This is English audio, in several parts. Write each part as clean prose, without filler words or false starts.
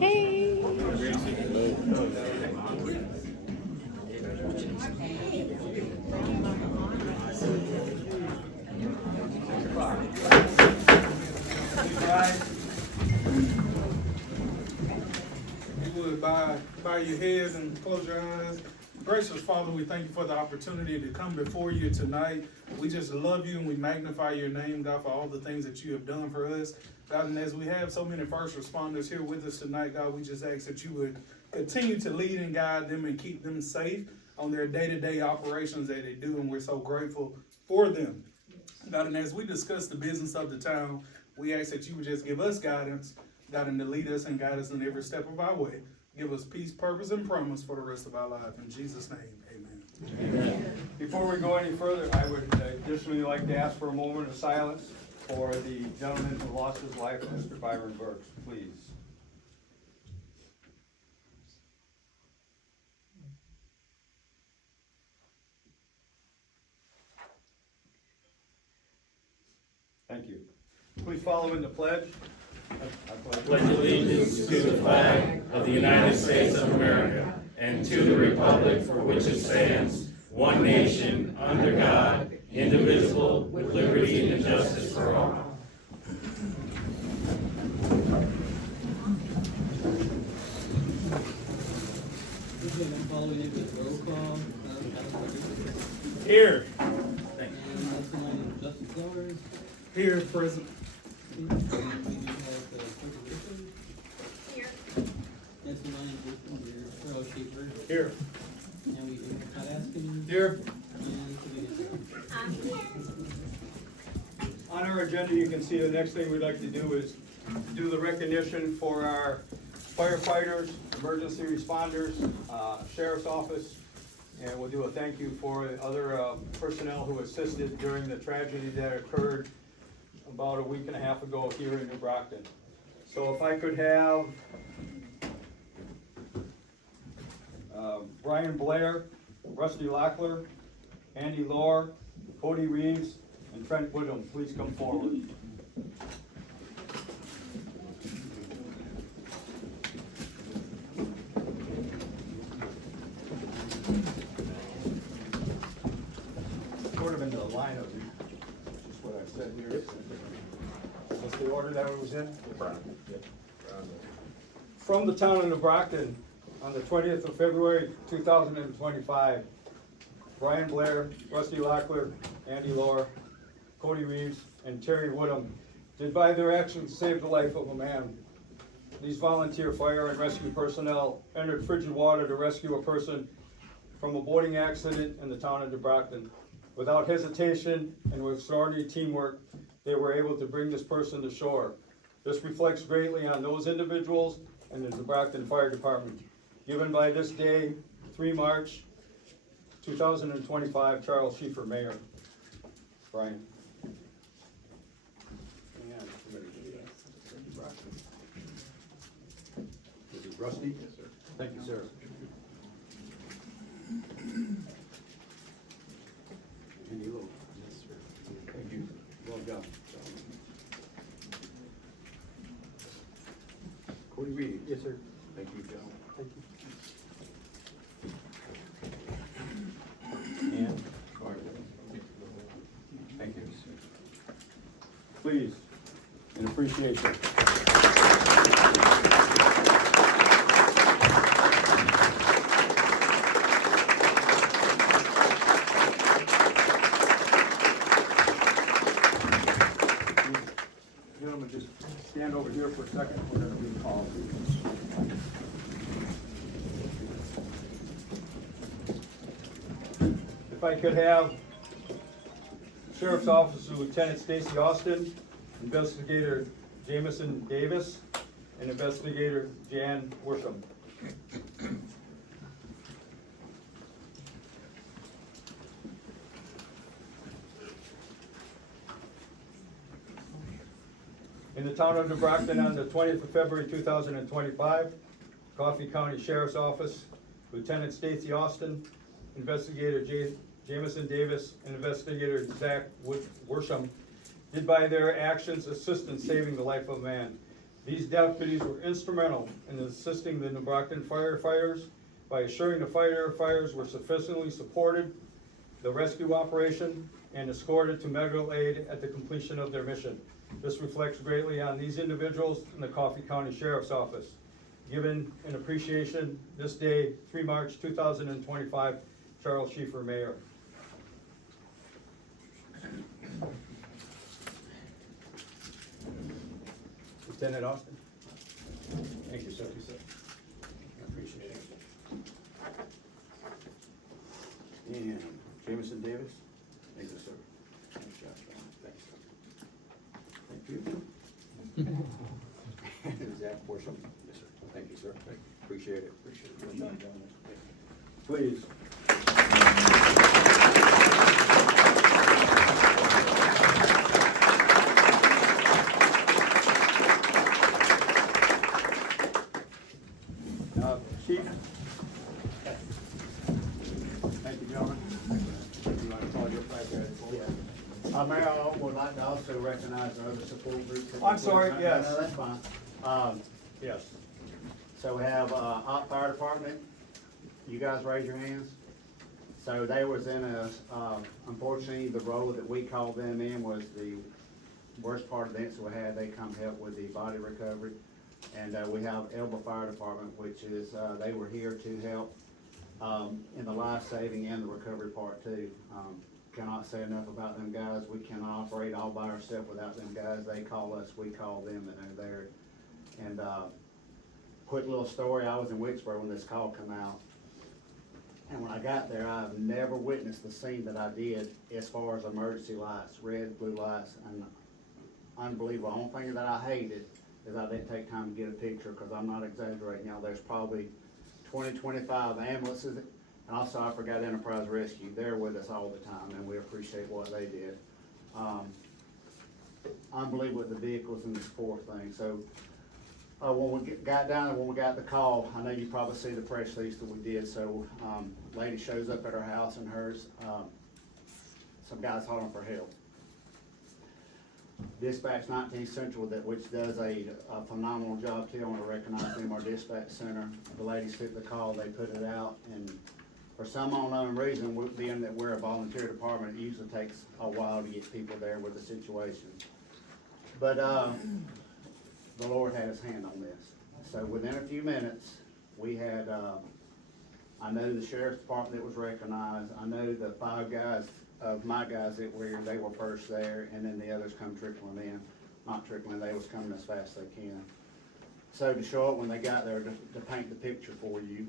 Hey. You would bow your heads and close your eyes. Gracious Father, we thank you for the opportunity to come before you tonight. We just love you and we magnify your name, God, for all the things that you have done for us. God, and as we have so many first responders here with us tonight, God, we just ask that you would continue to lead and guide them and keep them safe on their day-to-day operations that they do, and we're so grateful for them. God, and as we discuss the business of the town, we ask that you would just give us guidance, God, and to lead us and guide us in every step of our way. Give us peace, purpose, and promise for the rest of our life. In Jesus' name, amen. Amen. Before we go any further, I would additionally like to ask for a moment of silence for the gentleman who lost his life, Mr. Byron Burks, please. Thank you. Please follow in the pledge. I pledge allegiance to the flag of the United States of America and to the republic for which it stands, one nation, under God, indivisible, with liberty and justice for all. Here. Here, present. Here. And we have Todd Askin. Here. On our agenda, you can see the next thing we'd like to do is do the recognition for our firefighters, emergency responders, sheriff's office, and we'll do a thank you for other personnel who assisted during the tragedy that occurred about a week and a half ago here in New Brockton. So if I could have Brian Blair, Rusty Locklear, Andy Lohr, Cody Reeves, and Trent Woodham, please come forward. Sort of in the line of just what I said here. What's the order that it was in? From the town of New Brockton, on the 20th of February, 2025, Brian Blair, Rusty Locklear, Andy Lohr, Cody Reeves, and Terry Woodham did by their actions save the life of a man. These volunteer fire and rescue personnel entered frigid water to rescue a person from a boating accident in the town of New Brockton. Without hesitation and with extraordinary teamwork, they were able to bring this person to shore. This reflects greatly on those individuals and the New Brockton Fire Department. Given by this day, 3 March 2025, Charles Schieffer, Mayor. Brian. Rusty? Yes, sir. Thank you, sir. Andy Lowe? Yes, sir. Thank you. Well done. Cody Reed? Yes, sir. Thank you, Joe. Thank you. And? Thank you. Please, in appreciation. Gentlemen, just stand over here for a second. We're going to do calls. If I could have Sheriff's Officer Lieutenant Stacy Austin, Investigator Jamison Davis, and Investigator Jan Worsham. In the town of New Brockton on the 20th of February 2025, Coffee County Sheriff's Office, Lieutenant Stacy Austin, Investigator Jamison Davis, and Investigator Zach Worsham did by their actions assist in saving the life of man. These deputies were instrumental in assisting the New Brockton firefighters by assuring the firefighters were sufficiently supported the rescue operation and escorted to medical aid at the completion of their mission. This reflects greatly on these individuals in the Coffee County Sheriff's Office. Given in appreciation this day, 3 March 2025, Charles Schieffer, Mayor. Lieutenant Austin. Thank you, sir. I appreciate it. And Jameson Davis. Thank you, sir. Thanks, Josh. Thanks. Thank you. And Zach Porcham. Yes, sir. Thank you, sir. Appreciate it. Appreciate it. Well done, gentlemen. Please. Chief. Thank you, gentlemen. You want to call your flag there? Mayor, I would like to also recognize our other support groups. I'm sorry, yes. No, that's fine. Yes. So we have, Op Fire Department. You guys raise your hands. So they was in a, unfortunately, the role that we called them in was the worst part of the incident we had. They come help with the body recovery. And, we have Elba Fire Department, which is, they were here to help, in the life saving and the recovery part too. Cannot say enough about them guys. We cannot operate all by ourselves without them guys. They call us, we call them, and they're there. And, quick little story, I was in Wicksburg when this call come out. And when I got there, I've never witnessed the scene that I did as far as emergency lights, red, blue lights, and unbelievable. The only thing that I hated is I didn't take time to get a picture, because I'm not exaggerating, y'all. There's probably 20, 25 ambulances, and also I forgot Enterprise Rescue. They're with us all the time, and we appreciate what they did. Unbelievable with the vehicles and the support thing. So when we got down and when we got the call, I know you probably see the press release that we did. So lady shows up at her house and hers, some guys hollering for help. Dispatch 19 Central, which does a phenomenal job too. I want to recognize them, our dispatch center. The ladies took the call, they put it out, and for some unknown reason, being that we're a volunteer department, it usually takes a while to get people there with the situation. But the Lord had his hand on this. So within a few minutes, we had, I know the sheriff's department that was recognized. I know the 5 guys of my guys that were here, they were first there, and then the others come trickling in. Not trickling, they was coming as fast as they can. So to show up when they got there, to paint the picture for you,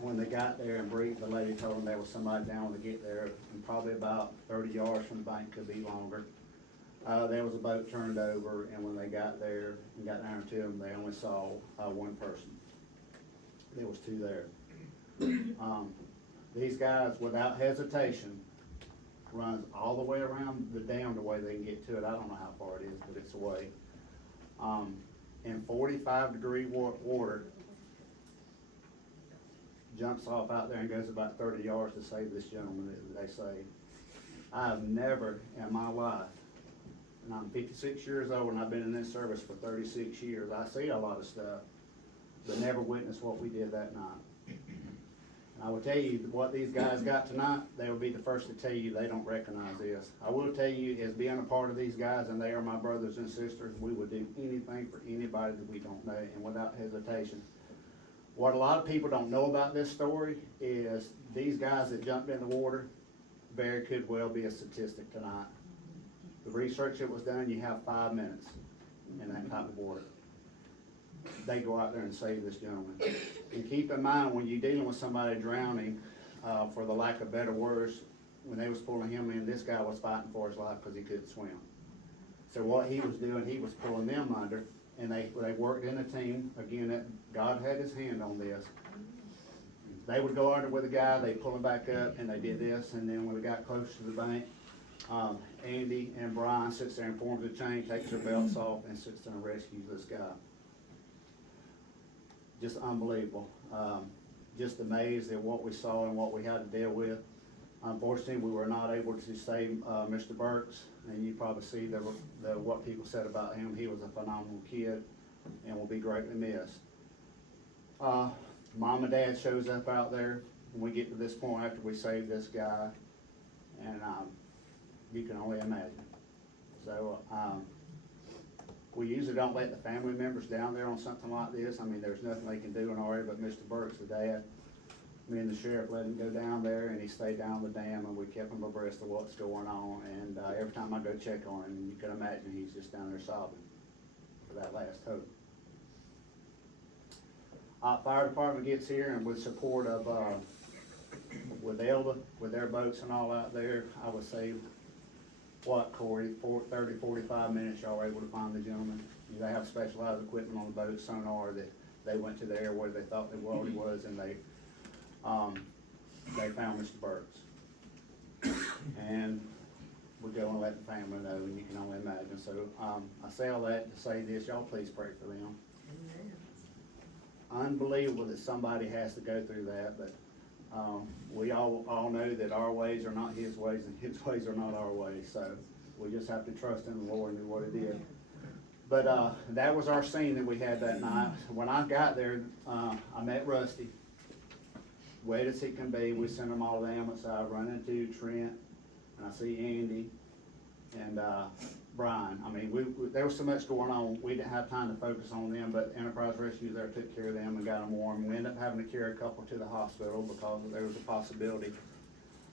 when they got there and briefed, the lady told them there was somebody down when they get there, and probably about 30 yards from the bank, could be longer. There was a boat turned over, and when they got there and got down to them, they only saw one person. There was 2 there. These guys, without hesitation, runs all the way around the dam the way they can get to it. I don't know how far it is, but it's away. In 45-degree water, jumps off out there and goes about 30 yards to save this gentleman that they saved. I have never in my life, and I'm 56 years old and I've been in this service for 36 years, I see a lot of stuff, but never witnessed what we did that night. I will tell you what these guys got tonight, they will be the first to tell you they don't recognize this. I will tell you, as being a part of these guys, and they are my brothers and sisters, we would do anything for anybody that we don't know, and without hesitation. What a lot of people don't know about this story is these guys that jumped in the water very could well be a statistic tonight. The research that was done, you have 5 minutes in that type of water. They go out there and save this gentleman. And keep in mind, when you're dealing with somebody drowning, for the lack of better words, when they was pulling him in, this guy was fighting for his life because he couldn't swim. So what he was doing, he was pulling them under, and they worked in a team. Again, that God had his hand on this. They would go under with a guy, they pull him back up, and they did this, and then when we got close to the bank, Andy and Brian sits there and forms a chain, takes their belts off, and sits there and rescues this guy. Just unbelievable. Just amazed at what we saw and what we had to deal with. Unfortunately, we were not able to save, Mr. Burks, and you probably see what people said about him. He was a phenomenal kid and will be greatly missed. Mom and Dad shows up out there when we get to this point after we save this guy, and, you can only imagine. So, we usually don't let the family members down there on something like this. I mean, there's nothing they can do in our area, but Mr. Burks, the dad, me and the sheriff let him go down there, and he stayed down the dam, and we kept him abreast of what's going on. And every time I go check on him, you can imagine he's just down there sobbing for that last hope. Fire department gets here, and with support of with Elba, with their boats and all out there, I would say, what, Corey, 45 minutes, y'all were able to find the gentleman. They have specialized equipment on the boat, sonar, that they went to the area where they thought the water was, and they found Mr. Burks. And we go and let the family know, and you can only imagine. So, I say all that to say this, y'all please pray for them. Unbelievable that somebody has to go through that, but, we all know that our ways are not his ways, and his ways are not our ways, so we just have to trust in the Lord and do what it is. But, that was our scene that we had that night. When I got there, I met Rusty. Wet as he can be, we sent them all to the ambulance. I run into Trent, and I see Andy, and, Brian. I mean, there was so much going on, we didn't have time to focus on them, but Enterprise Rescue there took care of them and got them warm. We ended up having to carry a couple to the hospital because there was a possibility,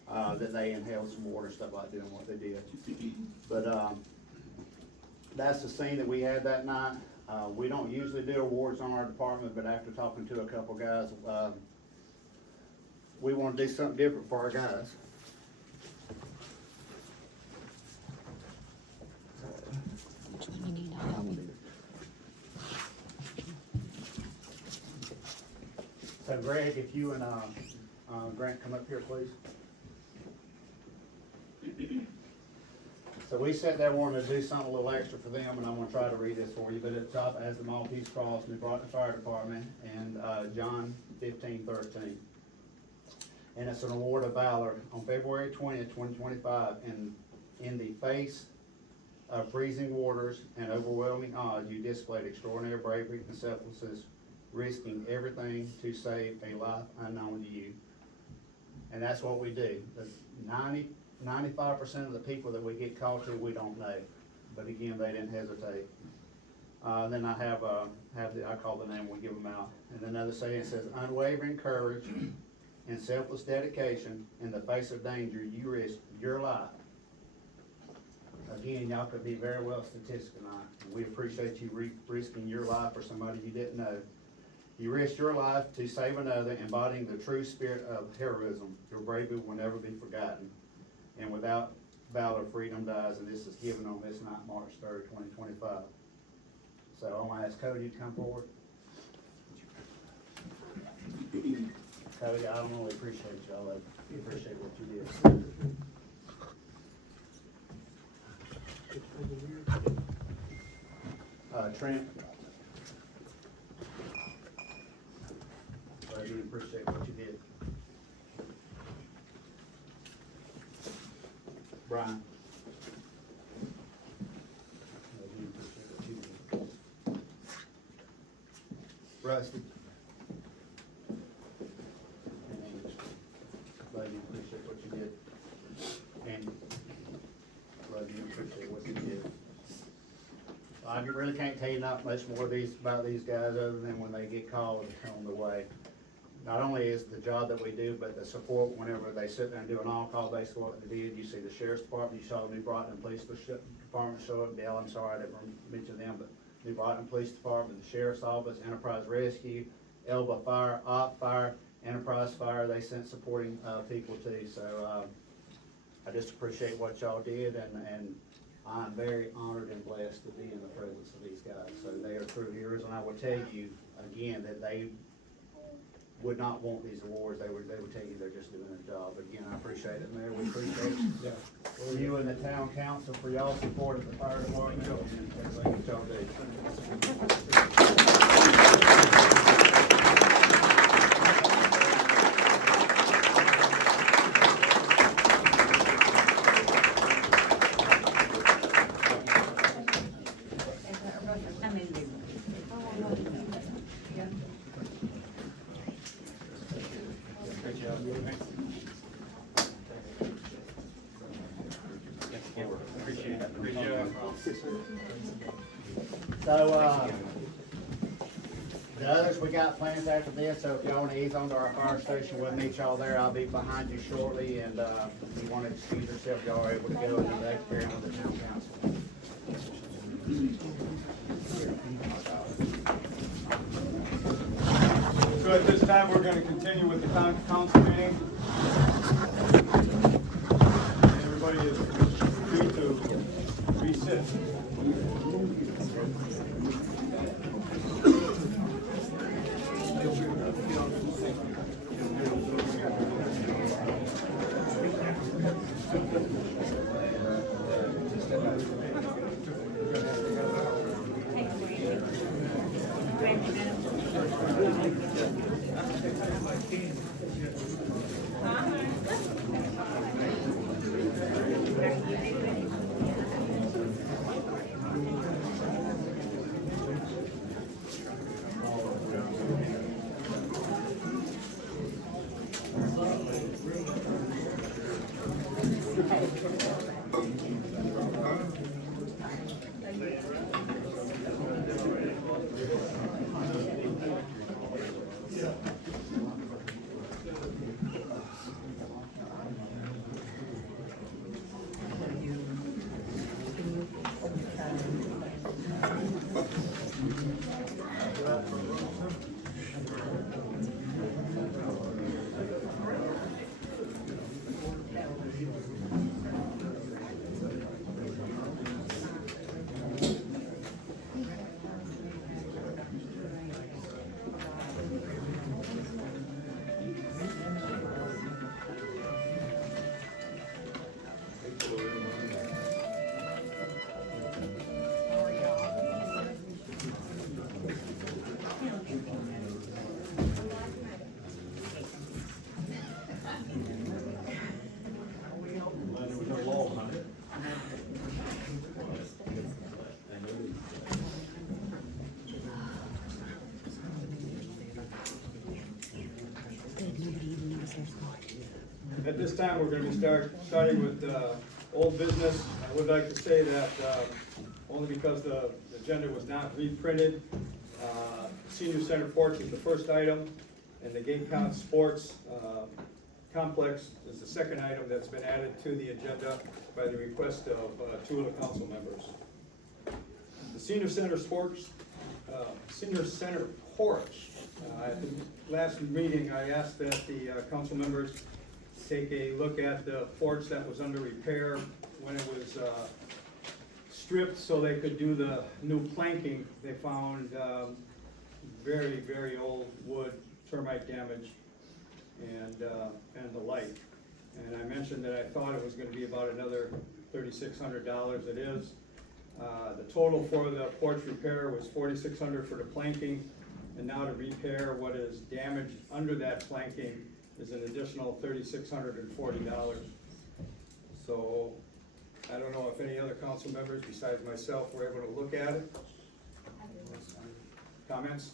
that they inhaled some water, stuff like doing what they did. But, that's the scene that we had that night. We don't usually do awards on our department, but after talking to a couple guys, we want to do something different for our guys. So Greg, if you and Grant come up here, please. So we sat there wanting to do something a little extra for them, and I'm gonna try to read this for you, but at the top it has the Maltese Cross, New Brighton Fire Department, and John 15:13. And it's an award of valor. On February 20th, 2025, in the face of freezing waters and overwhelming odds, you displayed extraordinary bravery and selflessness, risking everything to save a life unknown to you. And that's what we do. 95% of the people that we get called to, we don't know. But again, they didn't hesitate. Then I I call the name, we give them out. And another saying says, unwavering courage and selfless dedication in the face of danger, you risk your life. Again, y'all could be very well statistical tonight. We appreciate you risking your life for somebody you didn't know. You risked your life to save another, embodying the true spirit of heroism. Your bravery will never be forgotten. And without valor, freedom dies, and this is given on this night, March 3rd, 2025. So I want to ask Cody to come forward. Cody, I don't really appreciate y'all. I appreciate what you did. Trent. I do appreciate what you did. Brian. I do appreciate what you did. Rusty. Glad you appreciate what you did. Andy. Glad you appreciate what you did. I really can't tell you not much more about these guys other than when they get called and on the way. Not only is the job that we do, but the support whenever they sit there and do an on-call based on what they did. You see the Sheriff's Department, you saw the New Brighton Police Department show up. Dale, I'm sorry I didn't mention them, but New Brighton Police Department, the Sheriff's Office, Enterprise Rescue, Elba Fire, Op Fire, Enterprise Fire, they sent supporting people too. So I just appreciate what y'all did, and I'm very honored and blessed to be in the presence of these guys. So they are true heroes, and I will tell you again that they would not want these awards. They would tell you they're just doing their job. But again, I appreciate it, Mayor. We appreciate you and the town council for y'all's support of the fire department and everything that y'all do. So, the others we got plans after this, so if y'all wanna ease onto our fire station, we'll meet y'all there. I'll be behind you shortly, and, if you wanna excuse yourself, y'all are able to go into the experience with the town council. So at this time, we're gonna continue with the council meeting. Everybody is free to resit. At this time, we're gonna be starting with old business. I would like to say that only because the agenda was not reprinted, Senior Center Porch is the first item, and the Gate Count Sports Complex is the second item that's been added to the agenda by the request of two of the council members. The Senior Center Porch, at the last meeting, I asked that the council members take a look at the porch that was under repair when it was stripped so they could do the new planking. They found very, very old wood, termite damage, and the like. And I mentioned that I thought it was gonna be about another $3,600. It is. The total for the porch repair was $4,600 for the planking, and now to repair what is damaged under that planking is an additional $3,640. So, I don't know if any other council members besides myself were able to look at it. Comments?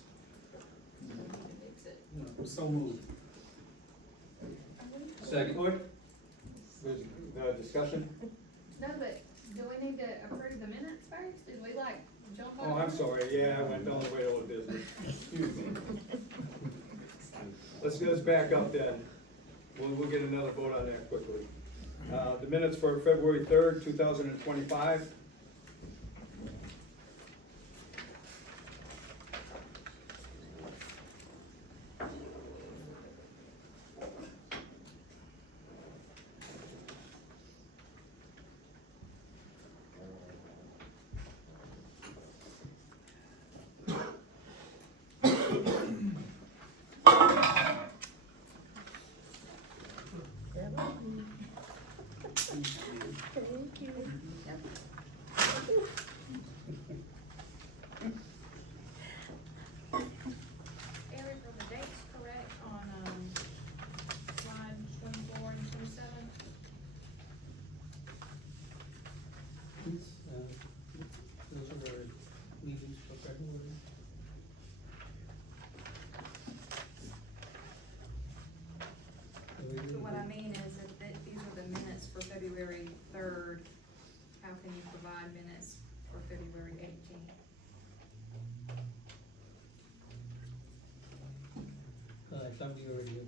So moved. Second. The discussion? No, but do we need to approve the minutes first? Did we like jump on? Oh, I'm sorry, yeah, I went all the way to old business. Excuse me. Let's back up then. We'll get another vote on that quickly. The minutes for February 3rd, 2025.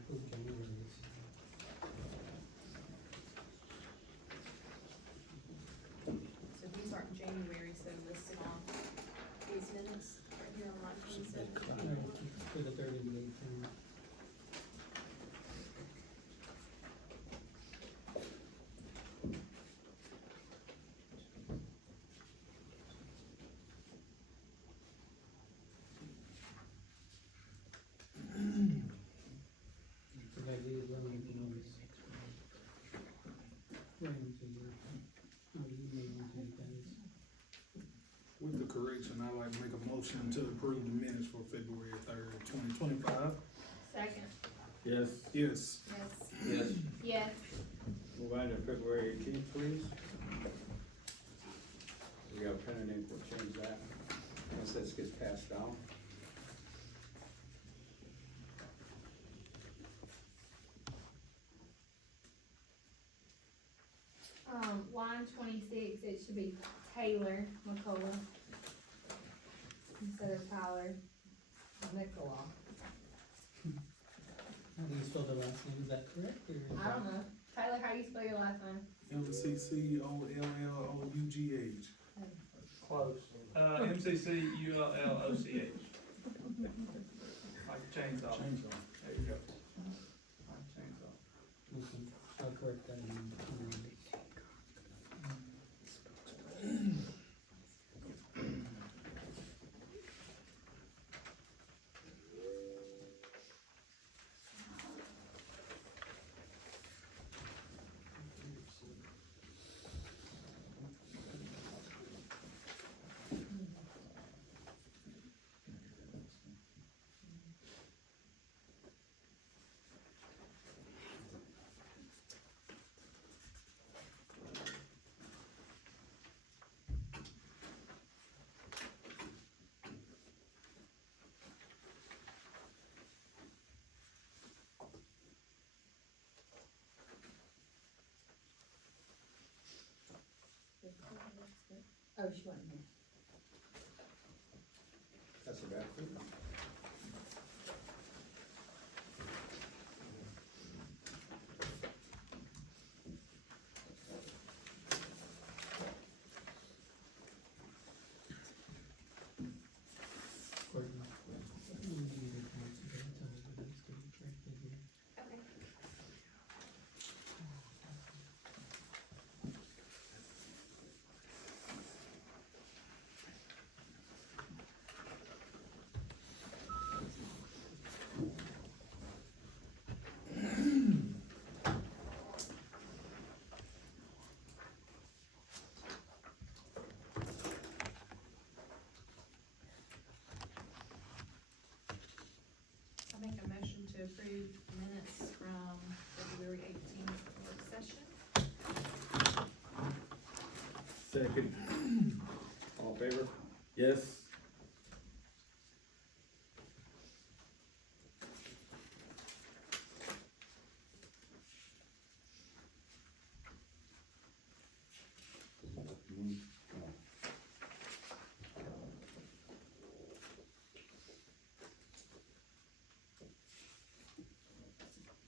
approve January's. So these aren't January, so listed on these minutes right here on line 27. For the 30 to 18. So that is, you know, this. Bring them to you. I'll email them to you guys. With the correction, I'd like to make a motion to approve the minutes for February 3rd, 2025. Second. Yes. Yes. Yes. Yes. Yes. Move on to February 18th, please. We got pen and ink, we'll change that, once this gets passed down. Line 26, it should be Taylor McCullough instead of Tyler McCullough. How do you spell the last name, is that correct, or? I don't know. Tyler, how you spell your last name? MCCOLLOUGH. Close. MCCULLOCH. Like a chainsaw. There you go. Like a chainsaw. Okay, I'll correct that in the minutes. Oh, she wasn't here. That's a bad thing. Courtney. You need to come today, tell me what needs to be corrected here. Okay. I make a motion to approve minutes from February 18th work session. Second. All in favor? Yes.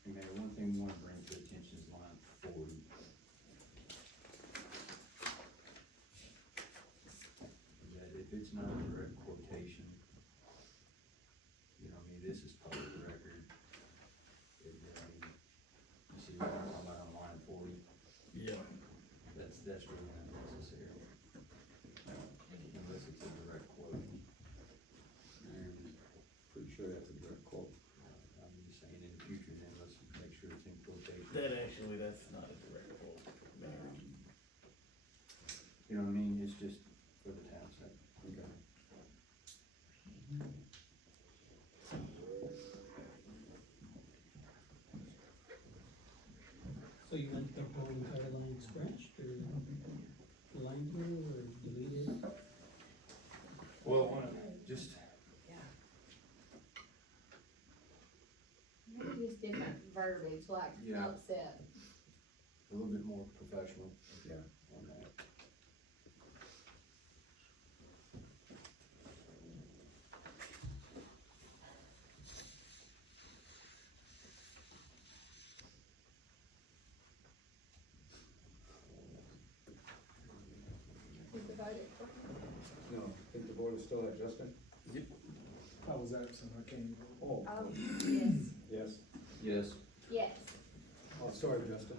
Mayor, one thing I want to bring to attention is line 40. That if it's not a direct quotation, you know, I mean, this is public record. I mean, you see what I'm talking about on line 40? Yeah. That's really not necessary. Unless it's a direct quote. And pretty sure that's a direct quote. I'm just saying in the future, then let's make sure it's in quotation. That's not a direct quote. You know what I mean? It's just for the town's sake. Okay. So you want the whole entire line scratched, or the line through, or deleted? Well, I wanna just, Maybe just different verbiage, like Yeah. upset. a little bit more professional. Yeah. On that. No, I think the board is still at Justin. I was absent, I can't vote. Oh, Oh, yes. yes. Yes. Yes. Oh, sorry, Justin.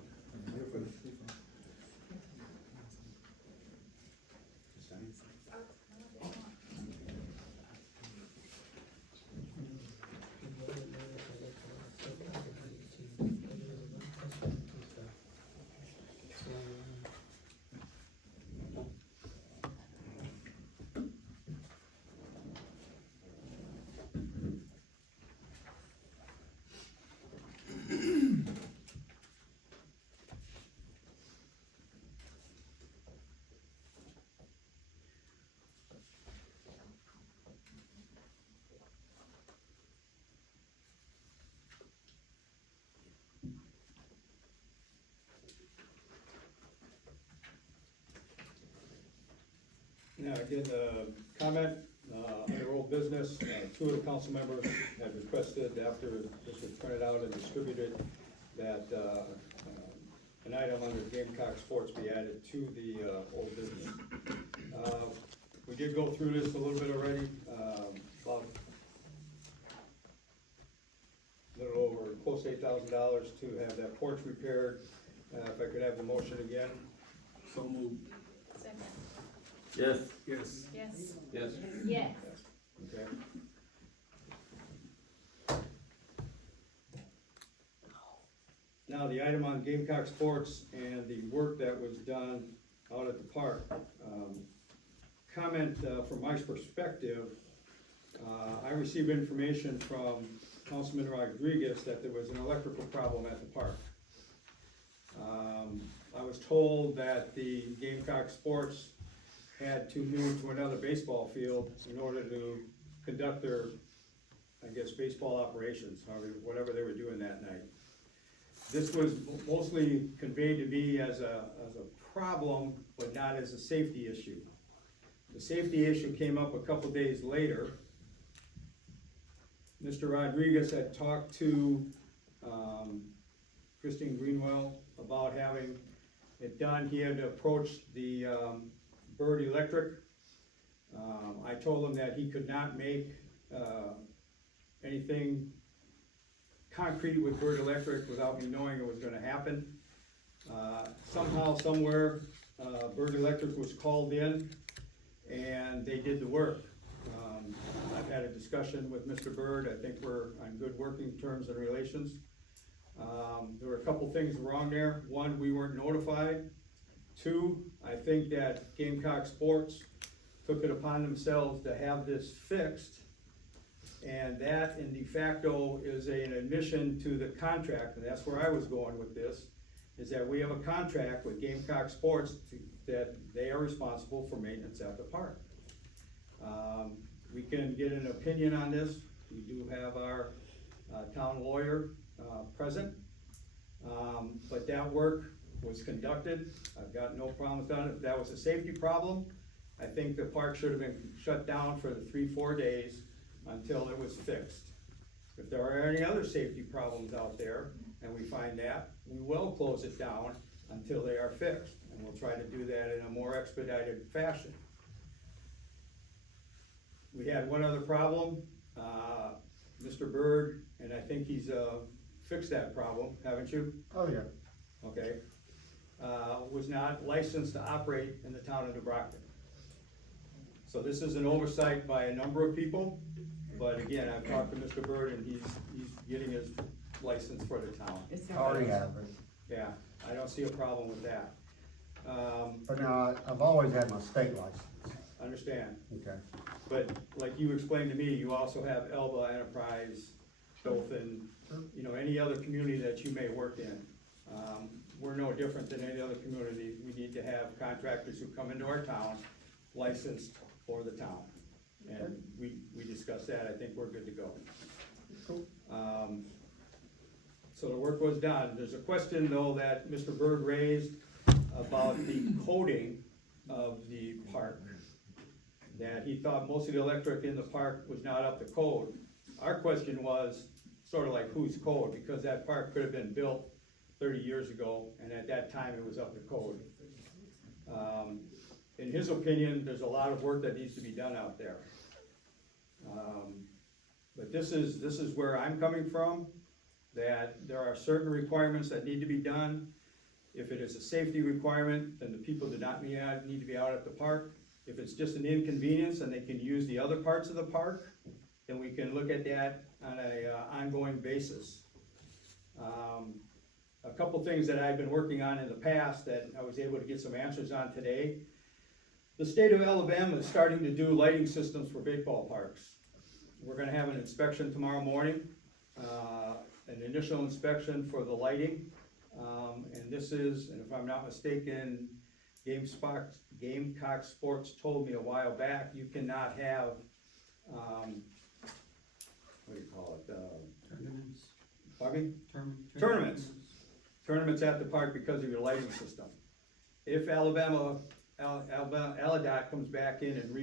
Now, again, comment, under old business, two of the council members had requested after this was printed out and distributed that, an item under Gamecock Sports be added to the, old business. We did go through this a little bit already, about a little over, close to $8,000 to have that porch repaired. If I could have the motion again. So moved. Second. Yes. Yes. Yes. Yes. Yes. Okay. Now, the item on Gamecock Sports and the work that was done out at the park. Comment from my perspective, I received information from Councilman Rodriguez that there was an electrical problem at the park. I was told that the Gamecock Sports had to move to another baseball field in order to conduct their, I guess, baseball operations, however, whatever they were doing that night. This was mostly conveyed to me as a problem, but not as a safety issue. The safety issue came up a couple days later. Mr. Rodriguez had talked to Christine Greenwell about having it done. He had approached the Bird Electric. I told him that he could not make anything concrete with Bird Electric without me knowing it was gonna happen. Somehow, somewhere, Bird Electric was called in and they did the work. I've had a discussion with Mr. Bird. I think we're on good working terms and relations. There were a couple things wrong there. One, we weren't notified. Two, I think that Gamecock Sports took it upon themselves to have this fixed. And that in de facto is an admission to the contract, and that's where I was going with this, is that we have a contract with Gamecock Sports that they are responsible for maintenance at the park. We can get an opinion on this. We do have our town lawyer present. But that work was conducted. I've got no problems done. If that was a safety problem, I think the park should have been shut down for the 3-4 days until it was fixed. If there are any other safety problems out there, and we find that, we will close it down until they are fixed. And we'll try to do that in a more expedited fashion. We had one other problem. Mr. Bird, and I think he's fixed that problem, haven't you? Oh, yeah. Okay. Was not licensed to operate in the town of New Brockton. So this is an oversight by a number of people, but again, I've talked to Mr. Bird and he's getting his license for the town. Already happened. Yeah, I don't see a problem with that. But now, I've always had my state license. Understand, Okay. but like you explained to me, you also have Elba Enterprise, Dothan, you know, any other community that you may work in. We're no different than any other community. We need to have contractors who come into our town licensed for the town. And we discussed that. I think we're good to go. Cool. So the work was done. There's a question though that Mr. Bird raised about the coding of the park. That he thought most of the electric in the park was not up to code. Our question was sort of like whose code, because that park could have been built 30 years ago, and at that time it was up to code. in his opinion, there's a lot of work that needs to be done out there. But this is where I'm coming from, that there are certain requirements that need to be done. If it is a safety requirement, then the people do not need to be out at the park. If it's just an inconvenience and they can use the other parts of the park, then we can look at that on a ongoing basis. A couple things that I've been working on in the past that I was able to get some answers on today. The state of Alabama is starting to do lighting systems for baseball parks. We're gonna have an inspection tomorrow morning, an initial inspection for the lighting. And this is, and if I'm not mistaken, Gamecock Sports told me a while back, you cannot have, what do you call it? Tournaments. Pardon me? Tournaments. Tournaments at the park because of your lighting system. If Aladot comes back in and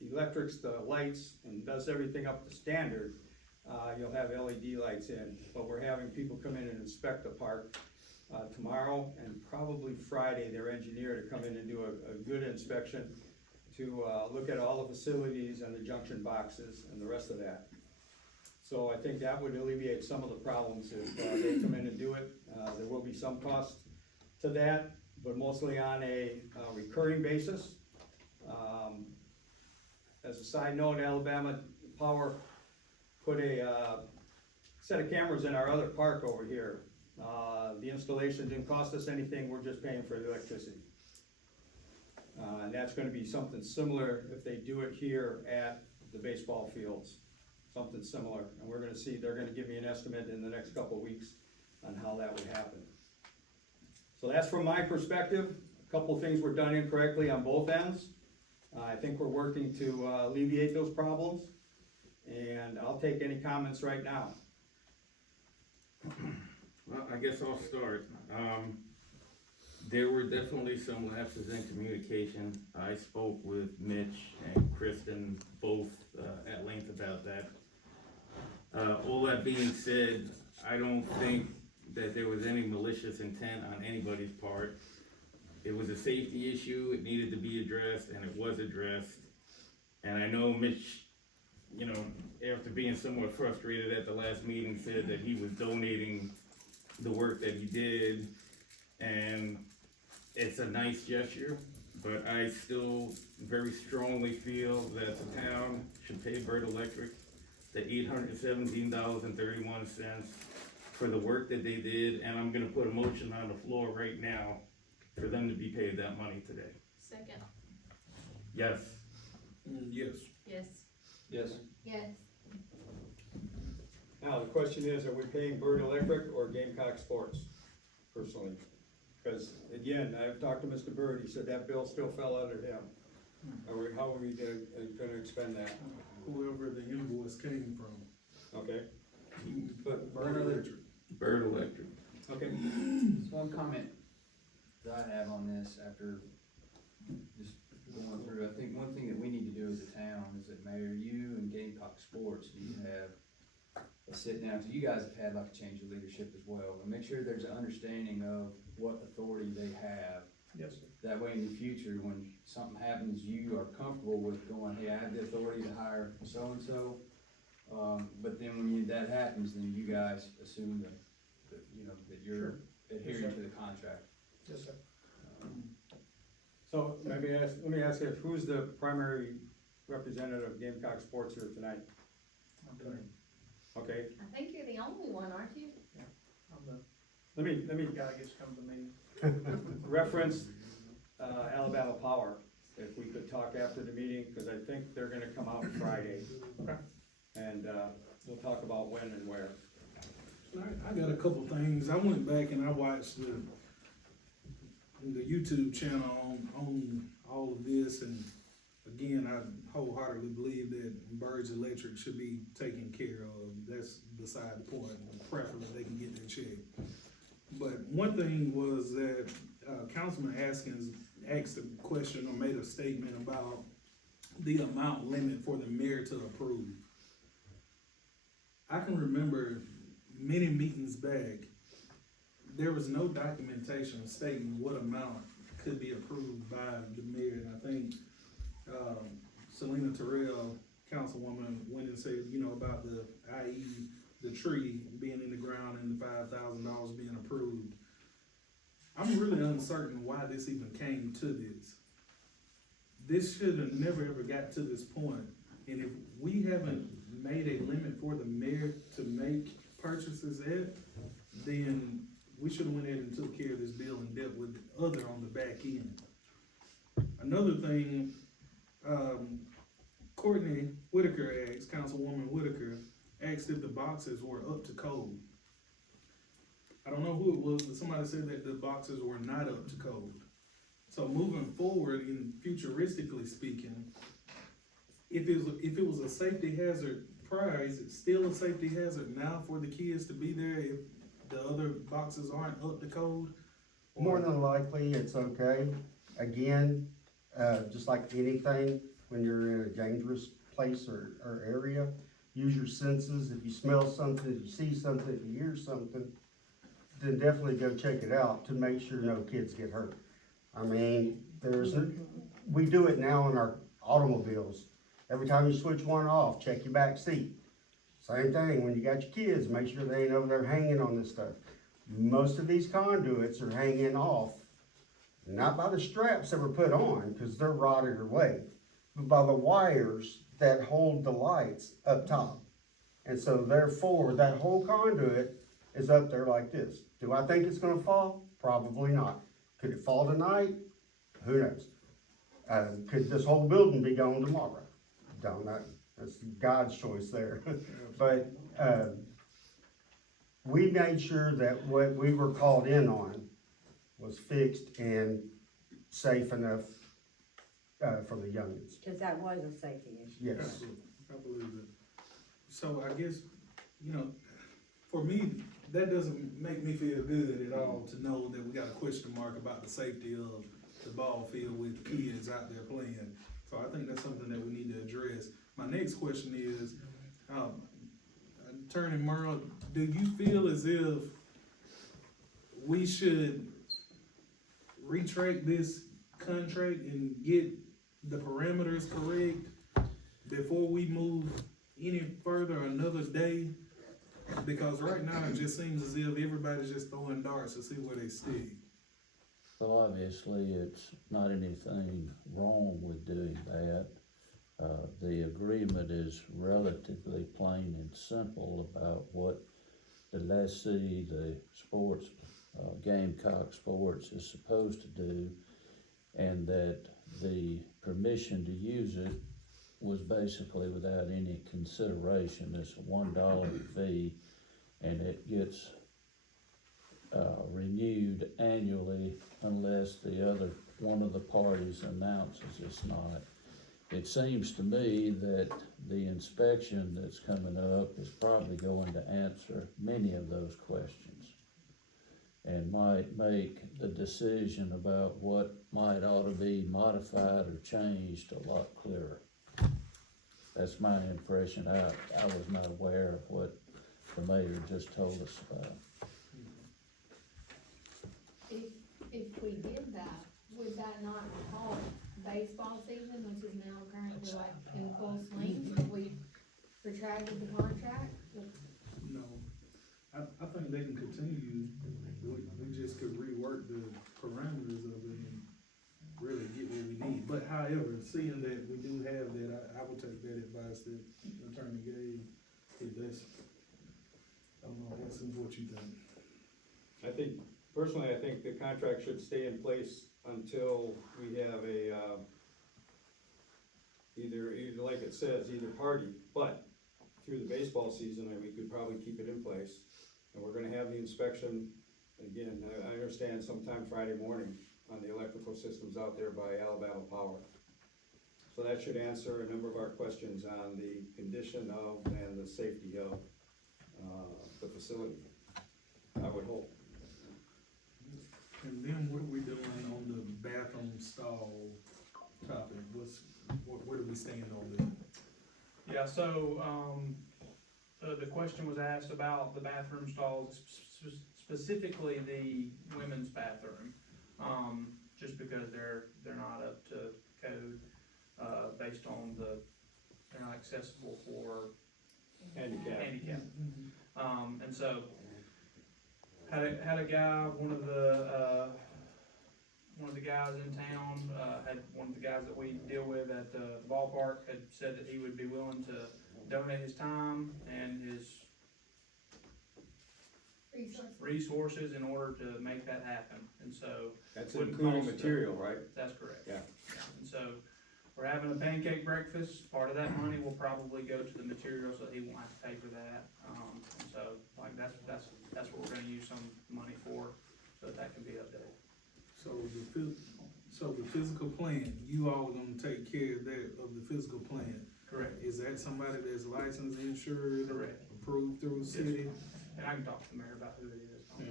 electrics the lights and does everything up to standard, you'll have LED lights in. But we're having people come in and inspect the park tomorrow and probably Friday, their engineer to come in and do a good inspection to look at all the facilities and the junction boxes and the rest of that. So I think that would alleviate some of the problems if they come in and do it. There will be some cost to that, but mostly on a recurring basis. As a side note, Alabama Power put a set of cameras in our other park over here. The installation didn't cost us anything, we're just paying for the electricity. And that's gonna be something similar if they do it here at the baseball fields. Something similar, and we're gonna see, they're gonna give me an estimate in the next couple of weeks on how that would happen. So that's from my perspective. A couple of things were done incorrectly on both ends. I think we're working to alleviate those problems, and I'll take any comments right now. Well, I guess I'll start. There were definitely some lapses in communication. I spoke with Mitch and Kristen both at length about that. All that being said, I don't think that there was any malicious intent on anybody's part. It was a safety issue, it needed to be addressed, and it was addressed. And I know Mitch, you know, after being somewhat frustrated at the last meeting, said that he was donating the work that he did, and it's a nice gesture, but I still very strongly feel that the town should pay Bird Electric the $817.31 for the work that they did, and I'm gonna put a motion on the floor right now for them to be paid that money today. Second. Yes. Yes. Yes. Yes. Yes. Now, the question is, are we paying Bird Electric or Gamecock Sports, personally? Because, again, I've talked to Mr. Bird, he said that bill still fell under him. How are we gonna expend that? Whoever the invoice came from. Okay, But Bird Electric. Bird Electric. okay. So one comment that I have on this after just going through, I think one thing that we need to do as a town is that Mayor, you and Gamecock Sports need to have a sit down, so you guys have had like a change of leadership as well, and make sure there's an understanding of what authority they have. Yes, sir. That way in the future, when something happens, you are comfortable with going, hey, I have the authority to hire so-and-so. But then when that happens, then you guys assume that you know, that you're adhering to the contract. Yes, sir. So, let me ask you, who's the primary representative of Gamecock Sports here tonight? I'm done. Okay, I think you're the only one, aren't you? I'm done. let me You gotta get to come to me. reference, Alabama Power, if we could talk after the meeting, because I think they're gonna come out Friday. Okay. And, we'll talk about when and where. I got a couple things. I went back and I watched the YouTube channel on all of this, and again, I wholeheartedly believe that Birds Electric should be taken care of. That's beside the point. Preferably they can get their check. But one thing was that Councilman Askins asked a question or made a statement about the amount limit for the mayor to approve. I can remember many meetings back, there was no documentation stating what amount could be approved by the mayor, and I think, Selena Terrell, councilwoman, went and said, you know, about the, i.e., the tree being in the ground and the $5,000 being approved. I'm really uncertain why this even came to this. This should have never ever got to this point, and if we haven't made a limit for the mayor to make purchases at, then we should have went ahead and took care of this bill and dealt with the other on the back end. Another thing, Courtney Whitaker asked, Councilwoman Whitaker, asked if the boxes were up to code. I don't know who it was, but somebody said that the boxes were not up to code. So moving forward, in futuristically speaking, if it was a safety hazard prior, is it still a safety hazard now for the kids to be there if the other boxes aren't up to code? More than likely, it's okay. Again, just like anything, when you're in a dangerous place or area, use your senses. If you smell something, if you see something, if you hear something, then definitely go check it out to make sure no kids get hurt. I mean, we do it now in our automobiles. Every time you switch one off, check your back seat. Same thing, when you got your kids, make sure they ain't over there hanging on this stuff. Most of these conduits are hanging off, not by the straps that were put on, because they're rotted away, but by the wires that hold the lights up top. And so therefore, that whole conduit is up there like this. Do I think it's gonna fall? Probably not. Could it fall tonight? Who knows? Could this whole building be gone tomorrow? Don't know. That's God's choice there. But we made sure that what we were called in on was fixed and safe enough for the youngins. Cause that was a safety issue. Yes. Absolutely. I believe it. So I guess, you know, for me, that doesn't make me feel good at all to know that we got a question mark about the safety of the ball field with kids out there playing. So I think that's something that we need to address. My next question is, Attorney Merle, do you feel as if we should retract this contract and get the parameters correct before we move any further another day? Because right now it just seems as if everybody's just throwing darts to see where they stick. Well, obviously, it's not anything wrong with doing that. The agreement is relatively plain and simple about what the lessee, the sports, Gamecock Sports is supposed to do, and that the permission to use it was basically without any consideration. It's a $1 fee, and it gets renewed annually unless one of the parties announces it's not. It seems to me that the inspection that's coming up is probably going to answer many of those questions and might make the decision about what might ought to be modified or changed a lot clearer. That's my impression. I was not aware of what the mayor just told us about. If we did that, would that not halt baseball season, which is now currently like in full swing, if we retracted the contract? No, I think they can continue. We just could rework the parameters of it and really get what we need. But however, seeing that we do have that, I would take that advice that the attorney gave. If that's, I don't know, that's what you think. Personally, I think the contract should stay in place until we have either like it says, either party, but through the baseball season, we could probably keep it in place. And we're gonna have the inspection, again, I understand sometime Friday morning on the electrical systems out there by Alabama Power. So that should answer a number of our questions on the condition of and the safety of the facility, I would hope. And then what are we doing on the bathroom stall topic? Where do we stand on that? Yeah, so, the question was asked about the bathroom stalls, specifically the women's bathroom. just because they're not up to code, based on they're not accessible for Handicap. handicap. And so, had a guy, one of the guys in town, had one of the guys that we deal with at the ballpark had said that he would be willing to donate his time and his resources in order to make that happen, and so. That's wouldn't including cost- material, right? That's correct. Yeah. And so, we're having a pancake breakfast, part of that money will probably go to the materials, so he won't have to pay for that. And so, like, that's what we're gonna use some money for, so that can be updated. So the physical plan, you all are gonna take care of the physical plan. Correct. Is that somebody that's licensed, insured, Correct. approved through the city? And I can talk to the mayor about who it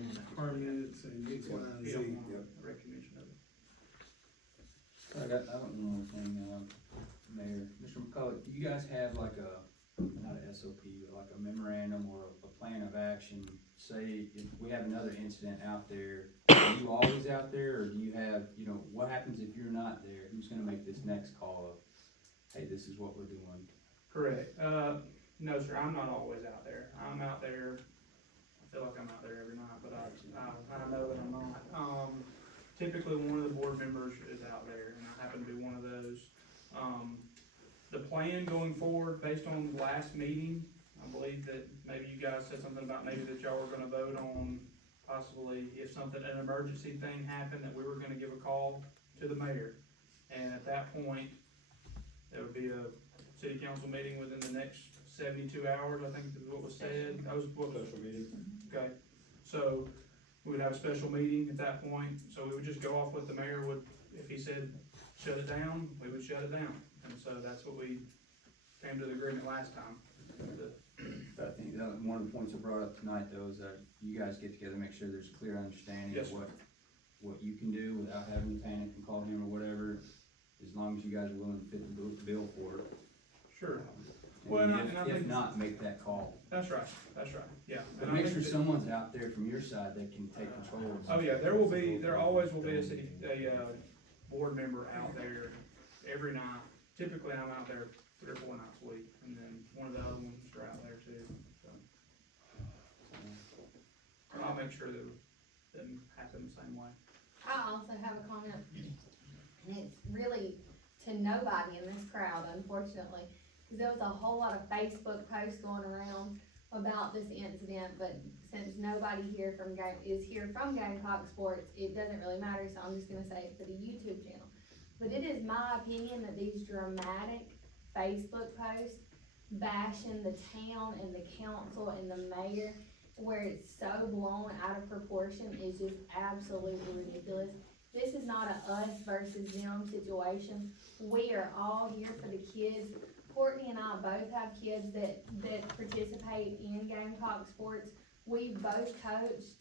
is. Permits and X, Y, and He Z. don't want a recognition of it. I don't know one thing, Mayor, Mr. McCullough, do you guys have like not an SOP, but like a memorandum or a plan of action? Say, if we have another incident out there, are you always out there, or do you have, what happens if you're not there? Who's gonna make this next call of, hey, this is what we're doing? Correct. No, sir, I'm not always out there. I'm out there, I feel like I'm out there every night, but I know that I'm not. Typically, one of the board members is out there, and I happen to be one of those. The plan going forward, based on the last meeting, I believe that maybe you guys said something about maybe that y'all were gonna vote on possibly if an emergency thing happened, that we were gonna give a call to the mayor. And at that point, there would be a city council meeting within the next 72 hours, I think is what was said. That was what was. Special meeting. Okay, so we would have a special meeting at that point, so we would just go off what the mayor would, if he said shut it down, we would shut it down. And so that's what we came to the agreement last time. I think one of the points I brought up tonight though is that you guys get together, make sure there's a clear understanding Yes, of what you can do without having to panic and call him or whatever, as long as you guys are willing to fit the bill for it. Sure, And Well, and I if think- not, make that call. that's right, yeah. But And I make think sure that- someone's out there from your side that can take control of it. Oh, yeah, there always will be a board member out there every night. Typically, I'm out there 3 or 4 nights a week, and then one of the other ones are out there too, so. I'll make sure that them happen the same way. I also have a comment, and it's really to nobody in this crowd, unfortunately, because there was a whole lot of Facebook posts going around about this incident, but since nobody here is here from Gamecock Sports, it doesn't really matter, so I'm just gonna say it for the YouTube channel. But it is my opinion that these dramatic Facebook posts bashing the town and the council and the mayor, where it's so blown out of proportion, is just absolutely ridiculous. This is not a us versus them situation. We are all here for the kids. Courtney and I both have kids that participate in Gamecock Sports. We've both coached.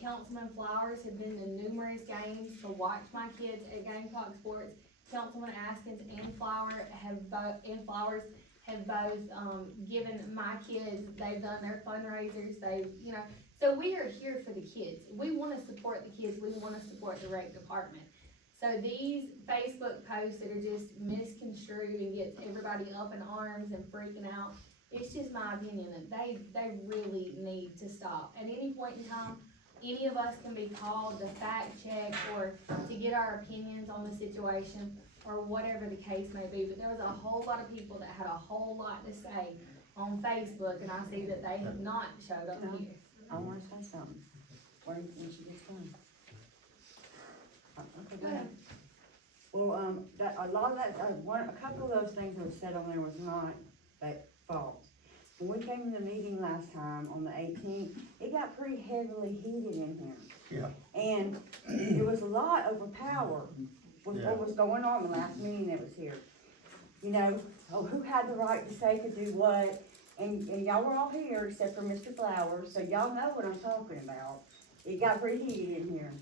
Councilman Flowers have been to numerous games to watch my kids at Gamecock Sports. Councilman Askins and Flowers have both given my kids, they've done their fundraisers, so we are here for the kids. We wanna support the kids, we wanna support the rec department. So these Facebook posts that are just misconstrued and gets everybody up in arms and freaking out, it's just my opinion that they really need to stop. At any point in time, any of us can be called to fact check or to get our opinions on the situation or whatever the case may be, but there was a whole lot of people that had a whole lot to say on Facebook, and I see that they have not showed up here. I wanna say something, when she gets done. Okay, go ahead. Well, a lot of that, a couple of those things that were said on there was not false. When we came to the meeting last time on the 18th, it got pretty heavily heated in here. Yeah. And it was a lot over power with what was going on the last meeting that was here. Who had the right to say could do what, and y'all were all here except for Mr. Flowers, so y'all know what I'm talking about. It got pretty heated in here,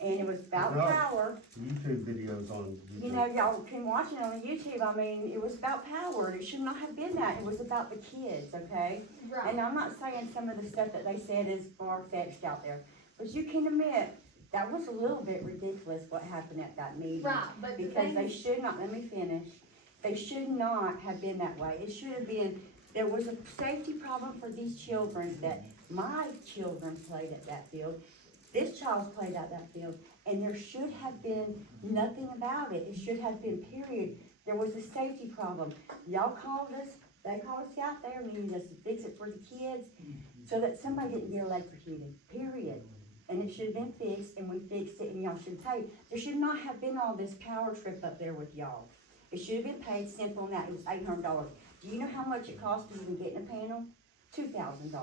and it was about Right. power. YouTube videos on YouTube. Y'all can watch it on YouTube, it was about power, it should not have been that, it was about the kids, okay? Right. And I'm not saying some of the stuff that they said is far-fetched out there, but you can admit that was a little bit ridiculous what happened at that meeting. Right, but the Because thing they is, should not, let me finish, they should not have been that way. It should have been, there was a safety problem for these children that my children played at that field. This child's played at that field, and there should have been nothing about it. It should have been, period. There was a safety problem. Y'all called us, they called us out there, and needed us to fix it for the kids, so that somebody didn't get electrocuted, period. And it should have been fixed, and we fixed it, and y'all should pay. There should not have been all this power trip up there with y'all. It should have been paid simple, and that it was $800. Do you know how much it cost to even get in a panel? $2,000.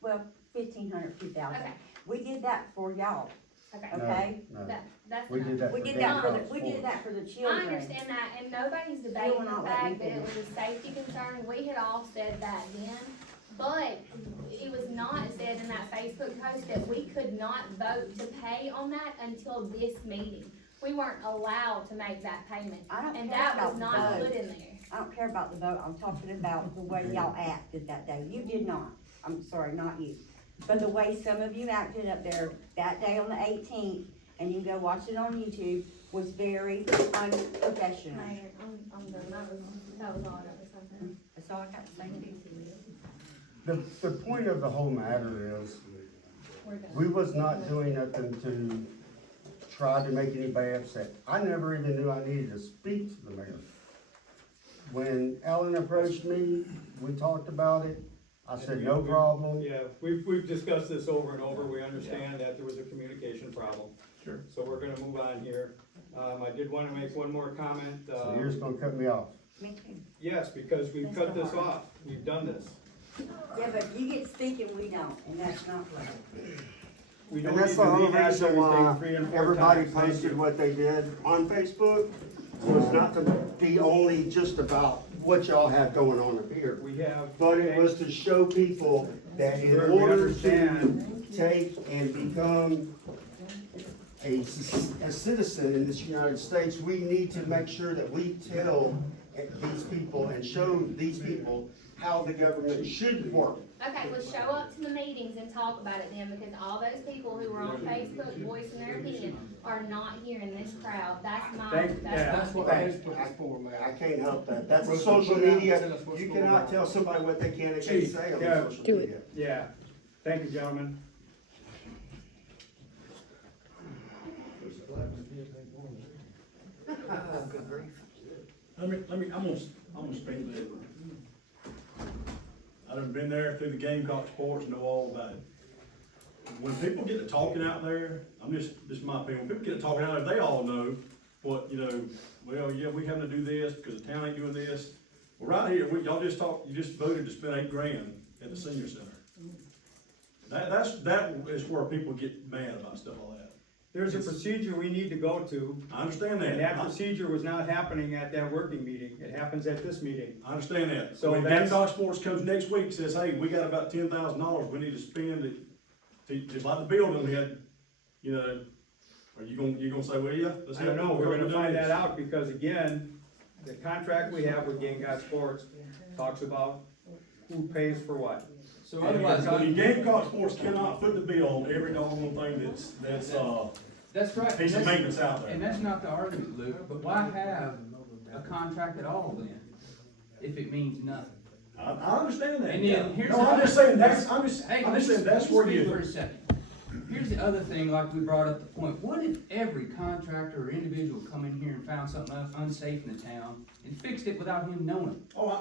Well, $1,500, $2,000. Okay. We did that for y'all, okay, okay? No, that's we enough. did that We for did that for Gamecock we did that for the I children. understand that, and nobody's You debating will the not let me fact that it was finish. a safety concern, we had all said that then, but it was not said in that Facebook post that we could not vote to pay on that until this meeting. We weren't allowed to make that payment, I don't and care that about was the not vote. put in there. I don't care about the vote, I'm talking about the way y'all acted that day. You did not, I'm sorry, not you. But the way some of you acted up there that day on the 18th, and you can go watch it on YouTube, was very unprofessional. Mayor, I'm done, that was all I got to say. That's all I got to say. The point of the whole matter is, We're done. we was not doing nothing to try to make anybody upset. I never even knew I needed to speak to the mayor. When Alan approached me, we talked about it, I said, no problem. Yeah, we've discussed this over and over, we understand that there was a communication problem. Sure. So we're gonna move on here. I did wanna make one more comment. So you're just gonna cut me off. Me too. Yes, because we've cut this off, we've done this. Yeah, but you get speaking, we don't, and that's not right. We And don't that's need the to only rehash reason everything why 3 and 4 everybody times. Thank posted you. what they did on Facebook, was not to be only just about what y'all have going on up here. We have. But it was to show people that in Sure, we order to understand. take and become a citizen in this United States, we need to make sure that we tell these people and show these people how the government should work. Okay, let's show up to the meetings and talk about it then, because all those people who were on Facebook voicing their opinion are not here in this crowd. That's my, That's what Facebook is for, man. I can't help that. That's the social media. You cannot tell somebody what they can and can't say on Yeah. social media. Yeah, thank you, gentlemen. I'm gonna speak to it. I done been there through the Gamecock sports, know all about it. When people get to talking out there, this is my opinion, when people get to talking out there, they all know what, well, yeah, we having to do this because the town ain't doing this. Well, right here, y'all just you just voted to spend $8,000 at the senior center. That is where people get mad about stuff like that. There's a procedure we need to go to, I understand that. and that procedure was not happening at that working meeting. It happens at this meeting. I understand that. So When that's- Gamecock Sports comes next week, and says, hey, we got about $10,000 we need to spend it, just like the building we had, are you gonna say, well, yeah? let's I don't help know, them, we're gonna do find this." that out, because again, the contract we have with Gamecock Sports talks about who pays for what. So otherwise, And Gamecock Sports cannot put the bill on every doggone thing that's that's right. piece of maintenance out And there. that's not the argument, Luke, but why have a contract at all then, if it means nothing? I understand that. And yeah. then here's No, the I'm just saying, I'm just Hey, saying, that's where speak for you, a second. Here's the other thing, like we brought up the point, what if every contractor or individual come in here and found something unsafe in the town and fixed it without him knowing?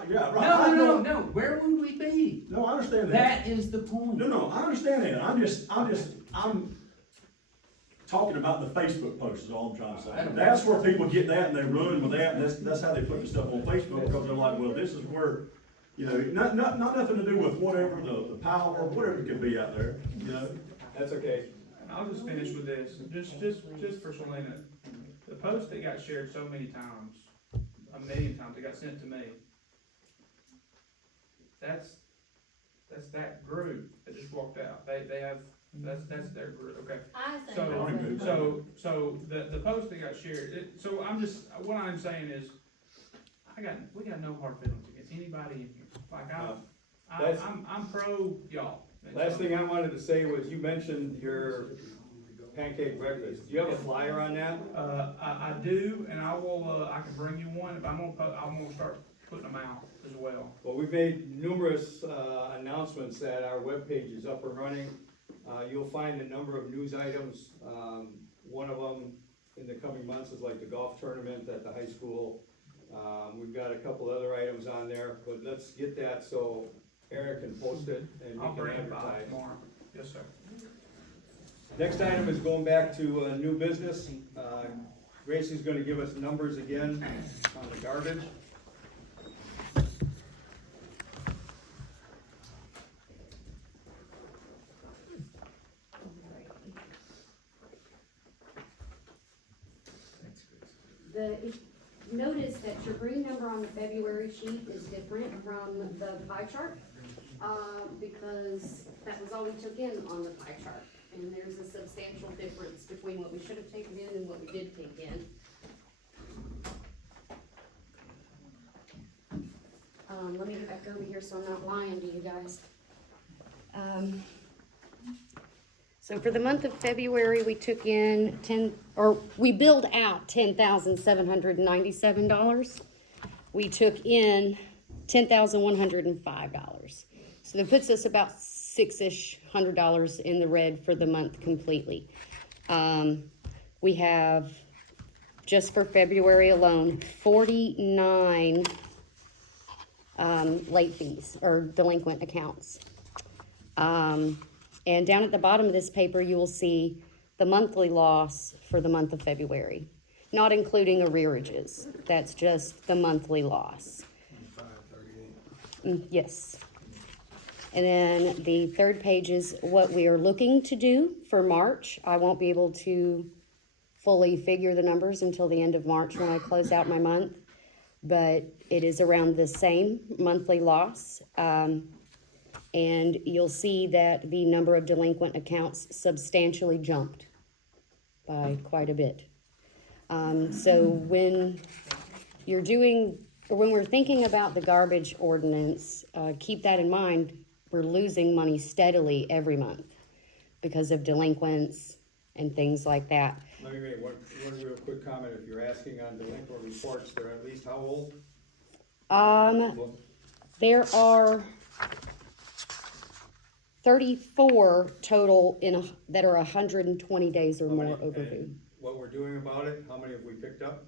yeah, right. No, where would we be? No, I understand that. That is the point. No, I understand that. I'm talking about the Facebook post is all I'm trying to say. That's where people get that and they run with that, and that's how they put the stuff on Facebook, because they're like, well, this is where, not nothing to do with whatever the power or whatever it could be out there, That's okay. I'll just finish with this, just for Selena. The post that got shared so many times, 1,000,000 times, it got sent to me. That's that group that just walked out. They have, that's their group, okay? I think. So the post that got shared, what I'm saying is, we got no hard feelings against anybody in here. Like, I'm pro y'all. Last thing I wanted to say was, you mentioned your pancake breakfast. Do you have a flyer on that? I do, and I will, I can bring you one, but I'm gonna start putting them out as well. Well, we've made numerous announcements that our webpage is up and running. You'll find a number of news items. One of them in the coming months is like the golf tournament at the high school. We've got a couple other items on there, but let's get that so Eric can post it and we I'll can bring it by advertise. tomorrow. Yes, sir. Next item is going back to new business. Gracie's gonna give us numbers again on the garbage. Notice that your green number on the February sheet is different from the pie chart, because that was all we took in on the pie chart. And there's a substantial difference between what we should have taken in and what we did take in. Let me get back over here so I'm not lying to you guys. So for the month of February, we took in we billed out $10,797. We took in $10,105. So that puts us about $600 in the red for the month completely. We have, just for February alone, 49 late fees or delinquent accounts. And down at the bottom of this paper, you will see the monthly loss for the month of February, not including arrearages. That's just the monthly loss. Yes. And then the third page is what we are looking to do for March. I won't be able to fully figure the numbers until the end of March when I close out my month, but it is around the same monthly loss. And you'll see that the number of delinquent accounts substantially jumped by quite a bit. So when we're thinking about the garbage ordinance, keep that in mind. We're losing money steadily every month because of delinquents and things like that. Let me make one real quick comment. If you're asking on delinquent reports, they're at least how old? There are 34 total that are 120 days or more overdue. What we're doing about it, how many have we picked up?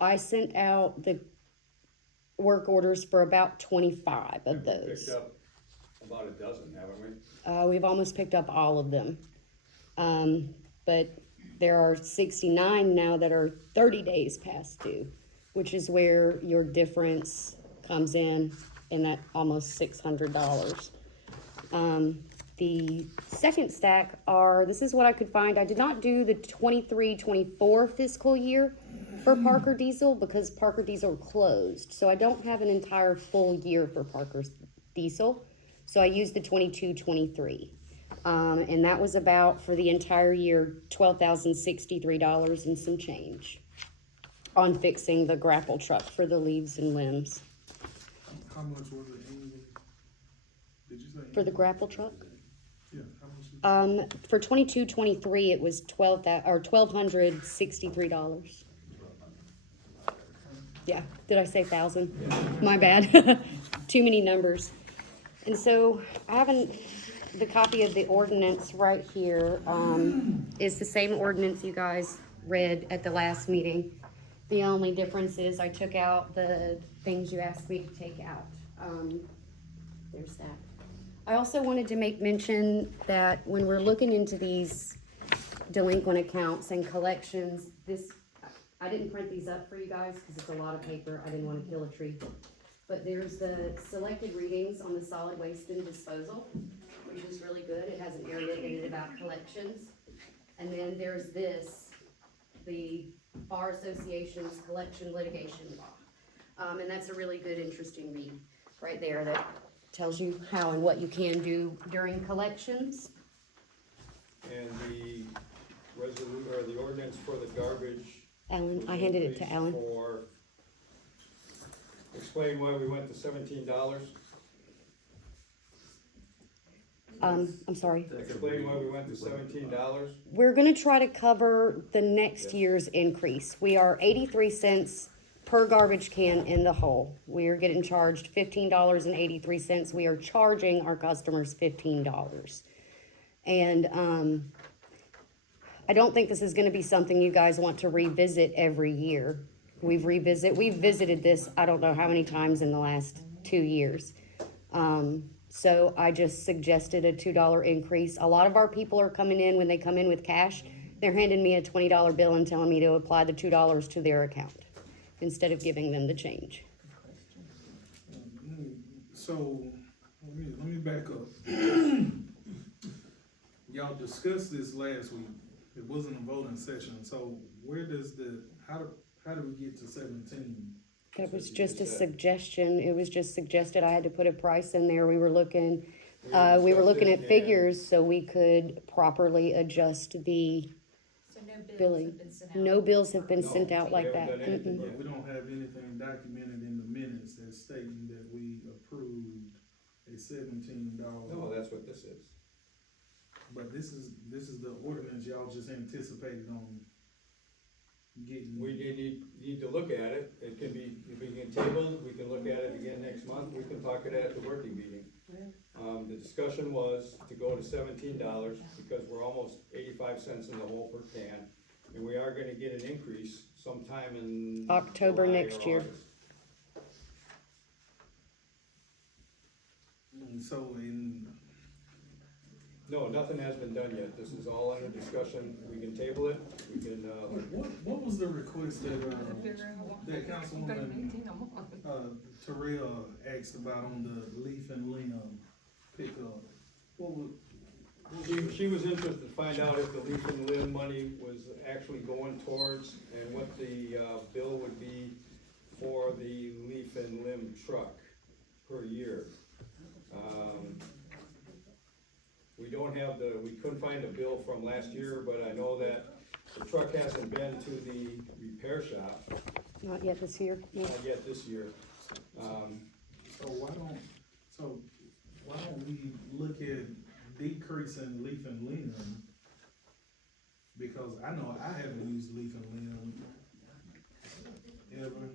I sent out the work orders for about 25 of We've those. picked up about a dozen, haven't we? We've almost picked up all of them. But there are 69 now that are 30 days past due, which is where your difference comes in that almost $600. The second stack this is what I could find. I did not do the 23-24 fiscal year for Parker Diesel because Parker Diesel closed. So I don't have an entire full year for Parker Diesel. So I used the 22-23. And that was about, for the entire year, $12,063 and some change on fixing the grapple truck for the leaves and limbs. How much was it annually? Did you say? For the grapple truck? Yeah, how much? For 22-23, it was $1,263. Yeah, did I say 1,000? My bad. Too many numbers. And so I haven't, the copy of the ordinance right here is the same ordinance you guys read at the last meeting. The only difference is I took out the things you asked me to take out. There's that. I also wanted to make mention that when we're looking into these delinquent accounts and collections, I didn't print these up for you guys because it's a lot of paper. I didn't want to kill a tree. But there's the selected readings on the solid waste and disposal, which is really good. It has an area in it about collections. And then there's the Bar Association's collection litigation law. And that's a really good, interesting read right there that tells you how and what you can do during collections. And the resolution, or the ordinance for the garbage. Alan, I handed it to Alan. Explain why we went to $17. I'm sorry. Explain why we went to $17. We're gonna try to cover the next year's increase. We are 83 cents per garbage can in the hole. We are getting charged $15.83. We are charging our customers $15. And, I don't think this is gonna be something you guys want to revisit every year. We've visited this, I don't know how many times in the last 2 years. So I just suggested a $2 increase. A lot of our people are coming in, when they come in with cash, they're handing me a $20 bill and telling me to apply the $2 to their account instead of giving them the change. So, let me back up. Y'all discussed this last week. It wasn't a voting session, so where does how do we get to 17? It was just a suggestion. It was just suggested. I had to put a price in there. We were looking at figures so we could properly adjust the So no bills billing. have been sent out? No bills have been sent out like that. haven't done anything Mm-mm. But we don't have anything documented in the minutes that's stating that we approved a $17. No, that's what this is. But this is the ordinance y'all just anticipated on getting. We need to look at it. It can be, if we can table it, we can look at it again next month. We can talk it at the working meeting. The discussion was to go to $17 because we're almost 85 cents in the hole per can. And we are gonna get an increase sometime in October July next or year. August. And so No, nothing has been done yet. This is all under discussion. We can table it. We can, what was the request that Councilwoman, Terrell asked about on the leaf and limb pickup? What was, She was interested to find out if the leaf and limb money was actually going towards and what the, bill would be for the leaf and limb truck per year. We don't have we couldn't find a bill from last year, but I know that the truck hasn't been to the repair shop, Not yet this year. No. not yet this year. so why don't we look at decreasing leaf and limb? Because I know I haven't used leaf and limb ever.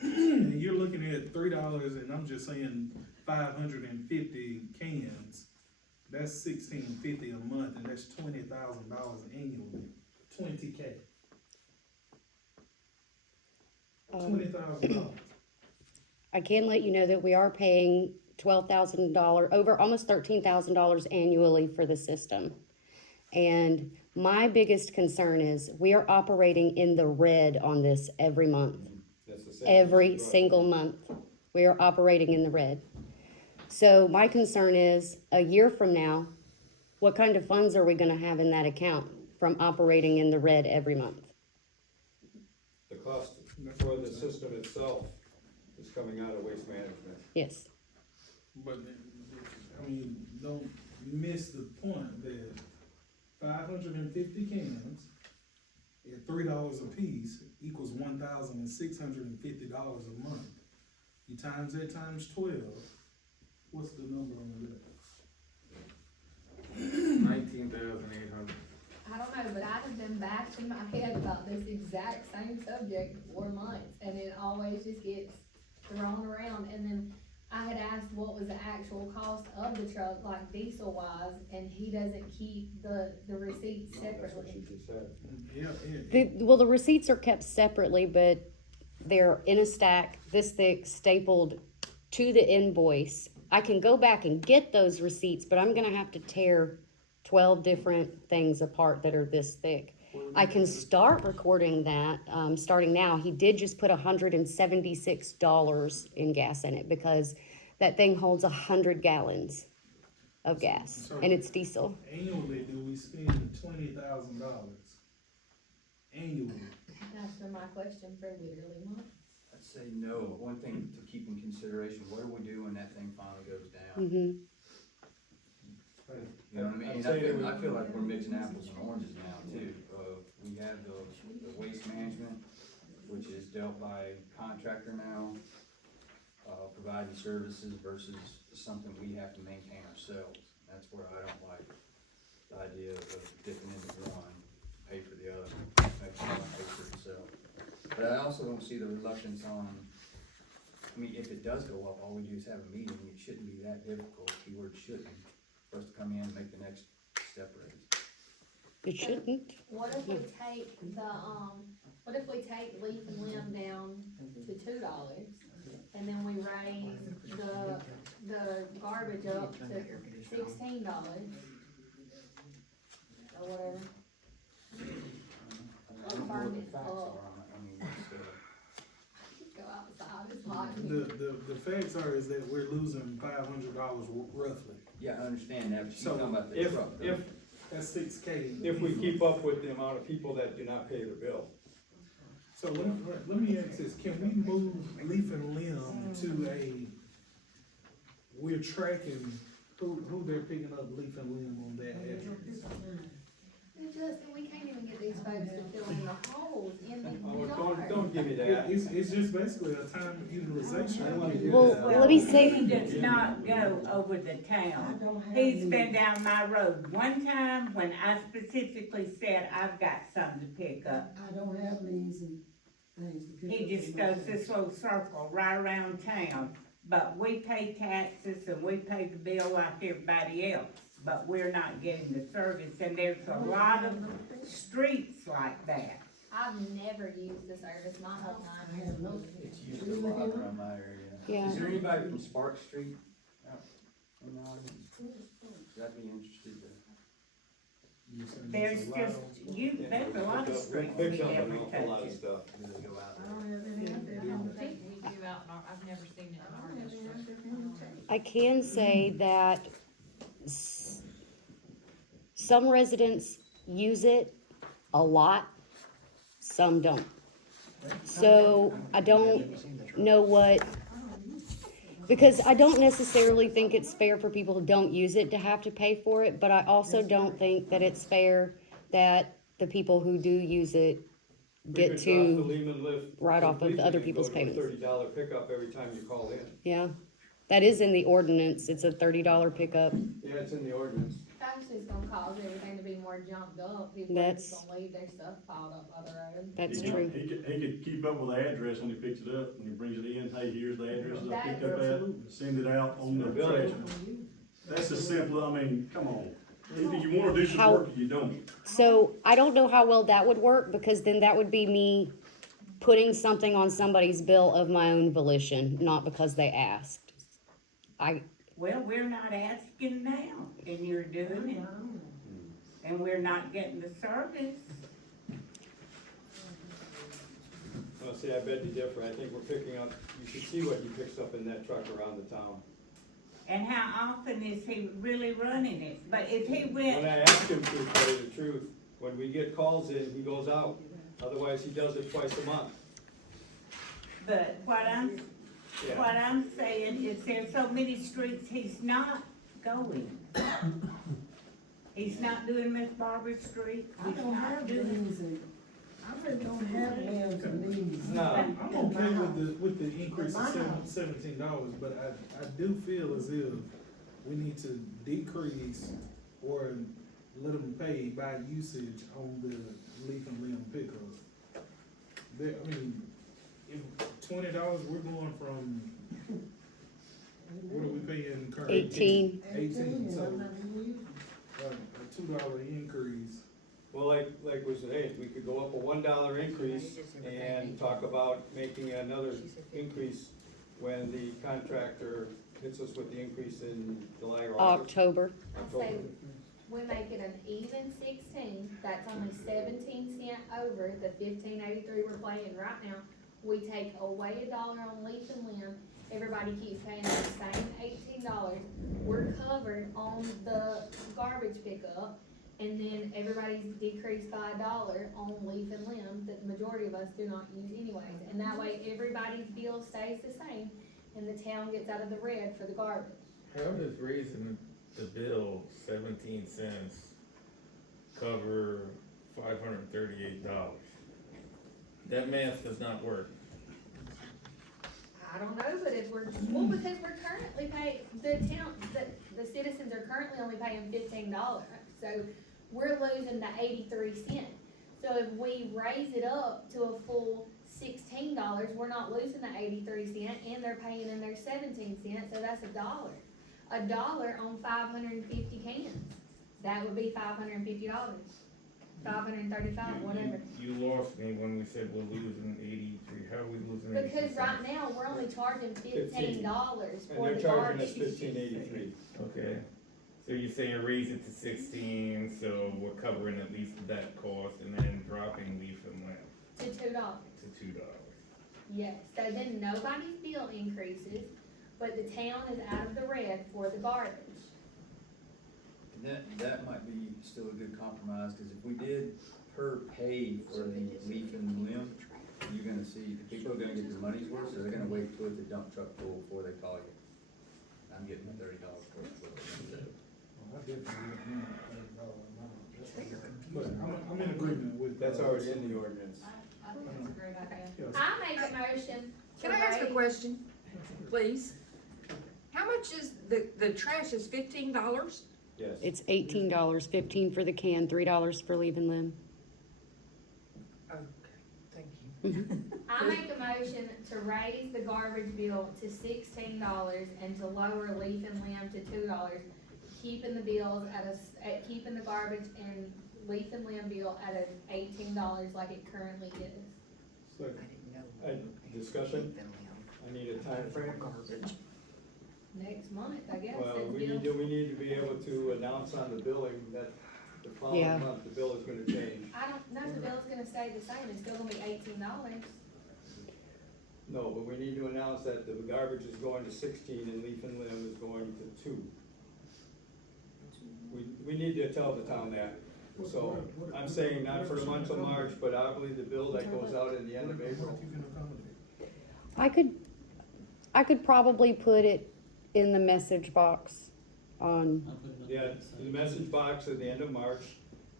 And you're looking at $3, and I'm just saying 550 cans. That's $1,650 a month, and that's $20,000 annually. 20K. $20,000. I can let you know that we are paying $12,000, over almost $13,000 annually for the system. And my biggest concern is we are operating in the red on this every month. That's the same. Every single month, we are operating in the red. So my concern is, a year from now, what kind of funds are we gonna have in that account from operating in the red every month? The cost for the system itself is coming out of waste management. Yes. But, I mean, don't miss the point that 550 cans at $3 a piece equals $1,650 a month. You times that times 12, what's the number on that? 19,800. I don't know, but I have been bashing my head about this exact same subject for 4 months, and it always just gets thrown around. And then I had asked what was the actual cost of the truck, like diesel wise, and he doesn't keep the receipts That's what separately. she just said. Yeah, Well, the receipts are kept separately, but they're in a stack this thick, stapled to the invoice. I can go back and get those receipts, but I'm gonna have to tear 12 different things apart that are this thick. I can start recording that, starting now. He did just put $176 in gas in it because that thing holds 100 gallons of gas, and it's diesel. Annually, do we spend $20,000? Annually? That's been my question for literally months. I'd say no, but one thing to keep in consideration, what do we do when that thing finally goes down? Mm-hmm. You know what I mean? I feel like we're mixing apples and oranges now too. We have the waste management, which is dealt by contractor now. providing services versus something we have to maintain ourselves. That's where I don't like the idea of dipping into one, pay for the other, make one pay for itself. But I also don't see the reluctance on, I mean, if it does go up, all we do is have a meeting, it shouldn't be that difficult, keyword shouldn't, for us to come in and make the next step raise. It shouldn't. What if we take what if we take leaf and limb down to $2, and then we raise the garbage up to $16, or whatever? Burn it up. Go outside, it's hot. The facts are is that we're losing $500 roughly. Yeah, I understand that, but So, you're talking about the If, truck. if, That's $6K. if we keep up with the amount of people that do not pay their bill. So let me ask this, can we move leaf and limb to we're tracking who they're picking up leaf and limb on that address? It's just that we can't even get these folks to fill in the holes in the Oh, yard. don't give me that. It's just basically a time utilization. Well, let me say, He does not go over the town. He's been down my road one time when I specifically said, I've got something to pick up. I don't have leaves and things to pick up. He just does this little circle right around town, but we pay taxes and we pay the bill like everybody else, but we're not getting the service, and there's a lot of streets like that. I've never used the service my whole time. I have no. It's used a lot around my area. Yeah. Is there anybody from Spark Street out in the audience? I'd be interested to. There's just, there's a lot of streets we Pick up never an awful lot of touch. stuff. Go out I there. don't have any out there. I don't think we do out in our, I've never seen it in our district. I can say that some residents use it a lot, some don't. So I don't know because I don't necessarily think it's fair for people who don't use it to have to pay for it, but I also don't think that it's fair that the people who do use it get to write off of the other people's payments. $30 pickup every time you call in. Yeah, that is in the ordinance. It's a $30 pickup. Yeah, it's in the ordinance. That's just gonna cause everything to be more jumped up. People are just gonna leave their stuff piled up by the road. That's He true. could keep up with the address when he picks it up, when he brings it in, hey, here's the address I picked up at, send it out on the trash. That's a simple, I mean, come on, either you wanna do some work or you don't. So I don't know how well that would work, because then that would be me putting something on somebody's bill of my own volition, not because they asked. Well, we're not asking now, and you're doing it, and we're not getting the service. Well, see, I bet you differ. I think we're picking up, you should see what he picks up in that truck around the town. And how often is he really running it? But if he When went, I ask him to tell you the truth, when we get calls in, he goes out. Otherwise, he does it twice a month. but what I'm saying is there's so many streets he's not going. He's not doing Miss Barbara Street. I don't have leaves and, I really don't have limbs and leaves. No. I'm okay with the increase of $17, but I do feel as if we need to decrease or let them pay by usage on the leaf and limb pickups. I mean, if $20, we're going from, what are we paying currently? 18. 18, so I'm not gonna use a $2 increase. Well, like was, hey, we could go up a $1 increase and talk about making another increase when the contractor hits us with the increase in July or August. October. I say we make it an even 16, that's only 17 cents over the 15.83 we're paying right now. We take away $1 on leaf and limb, everybody keeps paying the same $18. We're covered on the garbage pickup, and then everybody's decreased by $1 on leaf and limb that the majority of us do not use anyways. And that way, everybody's bill stays the same, and the town gets out of the red for the garbage. How does raising the bill 17 cents cover $538? That math does not work. I don't know, but if because we're currently paying, the citizens are currently only paying $15, so we're losing the 83 cents. So if we raise it up to a full $16, we're not losing the 83 cents, and they're paying in their 17 cents, so that's $1. $1 on 550 cans, that would be $550, $535, whatever. You lost me when we said we're losing 83, how are we losing 83? Because right now, we're only charging $15 And for they're the charging us garbage. $15.83. Okay, so you're saying raise it to 16, so we're covering at least that cost, and then dropping leaf and lamp To $2. to $2. Yes, so then nobody's bill increases, but the town is out of the red for the garbage. And that might be still a good compromise, cause if we did per pay for the leaf and limb, you're gonna see, people are gonna get their money's worth, so they're gonna wait till the dump truck full before they call you. I'm getting $30 for it. But I'm in agreement with. That's already in the ordinance. I think that's a great idea. I make a motion to Can I ask a raise, question, please? How much is, the trash is $15? Yes. It's $18, 15 for the can, $3 for leave and limb. Okay, thank you. I make a motion to raise the garbage bill to $16 and to lower leaf and limb to $2, keeping the bills at keeping the garbage and leaf and limb bill at $18 like it currently is. So, discussion, I need a time frame. Next month, I guess. Well, it's we bill. need to be able to announce on the billing that the Yeah. following month, the bill is gonna change. I don't know if the bill's gonna stay the same, it's still gonna be $18. No, but we need to announce that the garbage is going to 16 and leaf and limb is going to 2. We need to tell the town that. So, I'm saying not for the month of March, but I believe the bill that goes out in the end of April. I could probably put it in the message box on, Yeah, the message box at the end of March,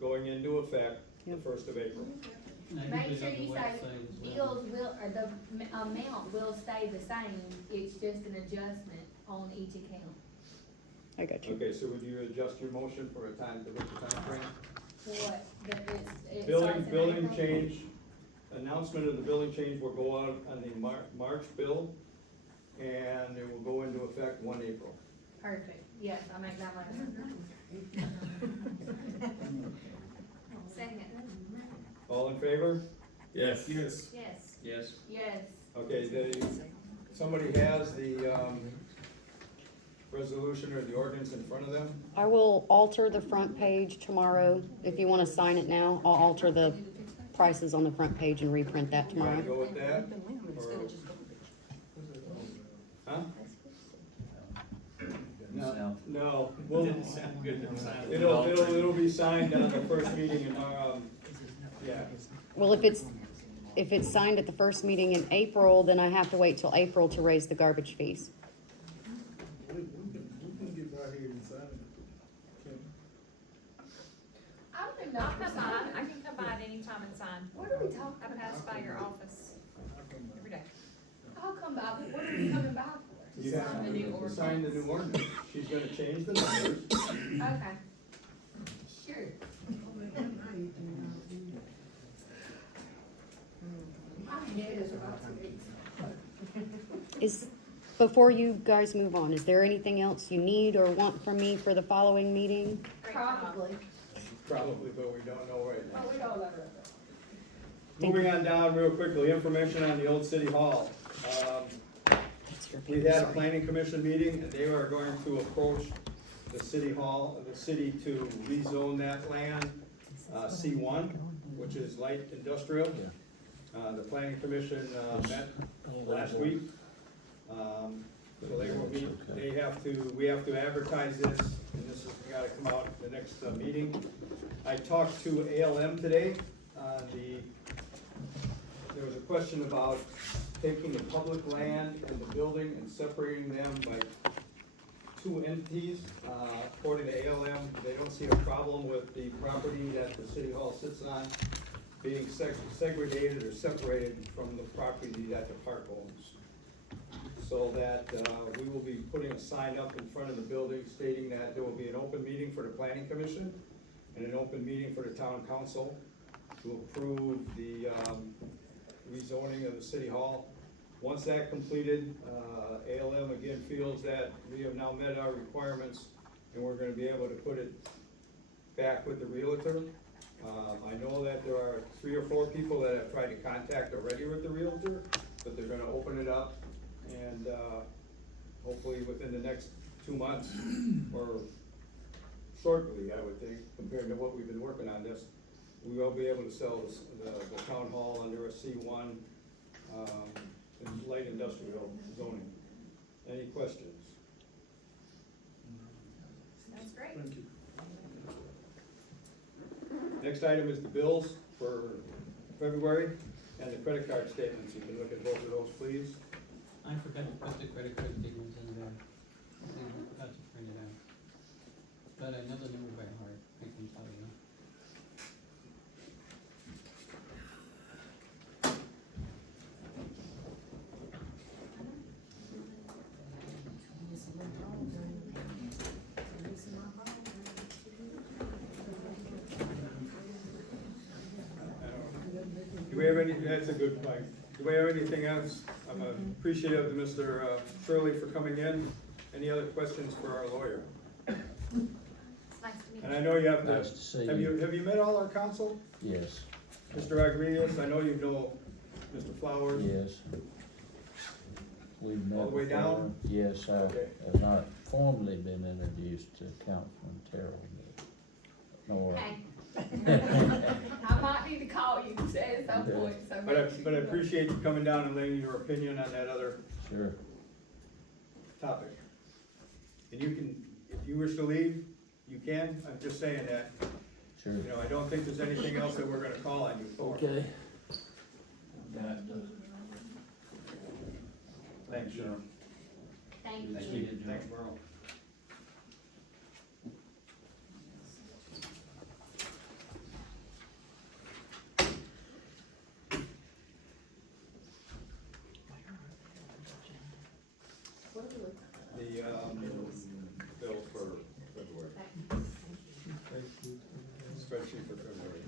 going into effect the 1st of April. Make sure you say bills will, or the amount will stay the same, it's just an adjustment on each account. I got you. Okay, so would you adjust your motion for a time, the time frame? What, that it Billing, starts in billing April? change, announcement of the billing change will go out on the March bill, and it will go into effect 1 April. Perfect, yes, I make that motion. Second. All in favor? Yes. Yes. Yes. Yes. Yes. Okay, somebody has the, resolution or the ordinance in front of them? I will alter the front page tomorrow. If you wanna sign it now, I'll alter the prices on the front page and reprint that You wanna tomorrow. go with that? Or- Huh? No. No, well, Sound good. it'll be signed on the first meeting in, yeah. Well, if it's signed at the first meeting in April, then I have to wait till April to raise the garbage fees. We can get right here and sign it. I don't even know. I'll if we're come by, signing. I can come by at any time and sign. What are we talking I about? pass by your office every day. I'll come by, but what are we coming by for? You have Sign the new to ordinance. sign the new ordinance. She's gonna change the numbers. Okay. Sure. Before you guys move on, is there anything else you need or want from me for the following meeting? Probably. Probably, but we don't know right now. Oh, we don't know. Moving on down real quickly, information on the old city hall. We had a planning commission meeting, and they are going to approach the city hall, the city to rezone that land, C1, which is light industrial. The planning commission, met last week. So they will meet, we have to advertise this, and this has gotta come out at the next meeting. I talked to ALM today, there was a question about taking the public land and the building and separating them by 2 entities. According to ALM, they don't see a problem with the property that the city hall sits on being segregated or separated from the property that the park owns. so that, we will be putting a sign up in front of the building stating that there will be an open meeting for the planning commission and an open meeting for the town council to approve the, rezoning of the city hall. Once that completed, ALM again feels that we have now met our requirements and we're gonna be able to put it back with the realtor. I know that there are 3 or 4 people that have tried to contact already with the realtor, but they're gonna open it up and, hopefully within the next 2 months, or shortly, I would think, compared to what we've been working on this, we will be able to sell the town hall under a C1, in light industrial zoning. Any questions? That's great. Thank you. Next item is the bills for February and the credit card statements. You can look at both of those, please. I forgot to put the credit card statements in there. I forgot to print it out. But I know the number by heart, I can tell you. Do we have any, that's a good point. Do we have anything else? I'm appreciative to Mr. Shirley for coming in. Any other questions for our lawyer? It's nice to meet you. And I know you have Nice to see have you. have you met all our council? Yes, Mr. Rodriguez, I know you know Mr. Flowers. yes. We've met All the way before. down? Yes, I Okay. have not formally been introduced to Councilman Terrell, nor. Hey. I might need to call you at some point, so. But I appreciate you coming down and laying your opinion on that other Sure. topic. And you can, if you wish to leave, you can. I'm just saying that, Sure. you know, I don't think there's anything else that we're gonna call on you for. Okay. Thanks, Sharon. Thank you. Thanks, Merle. What are we looking at? The, bills for February, spreadsheet for February.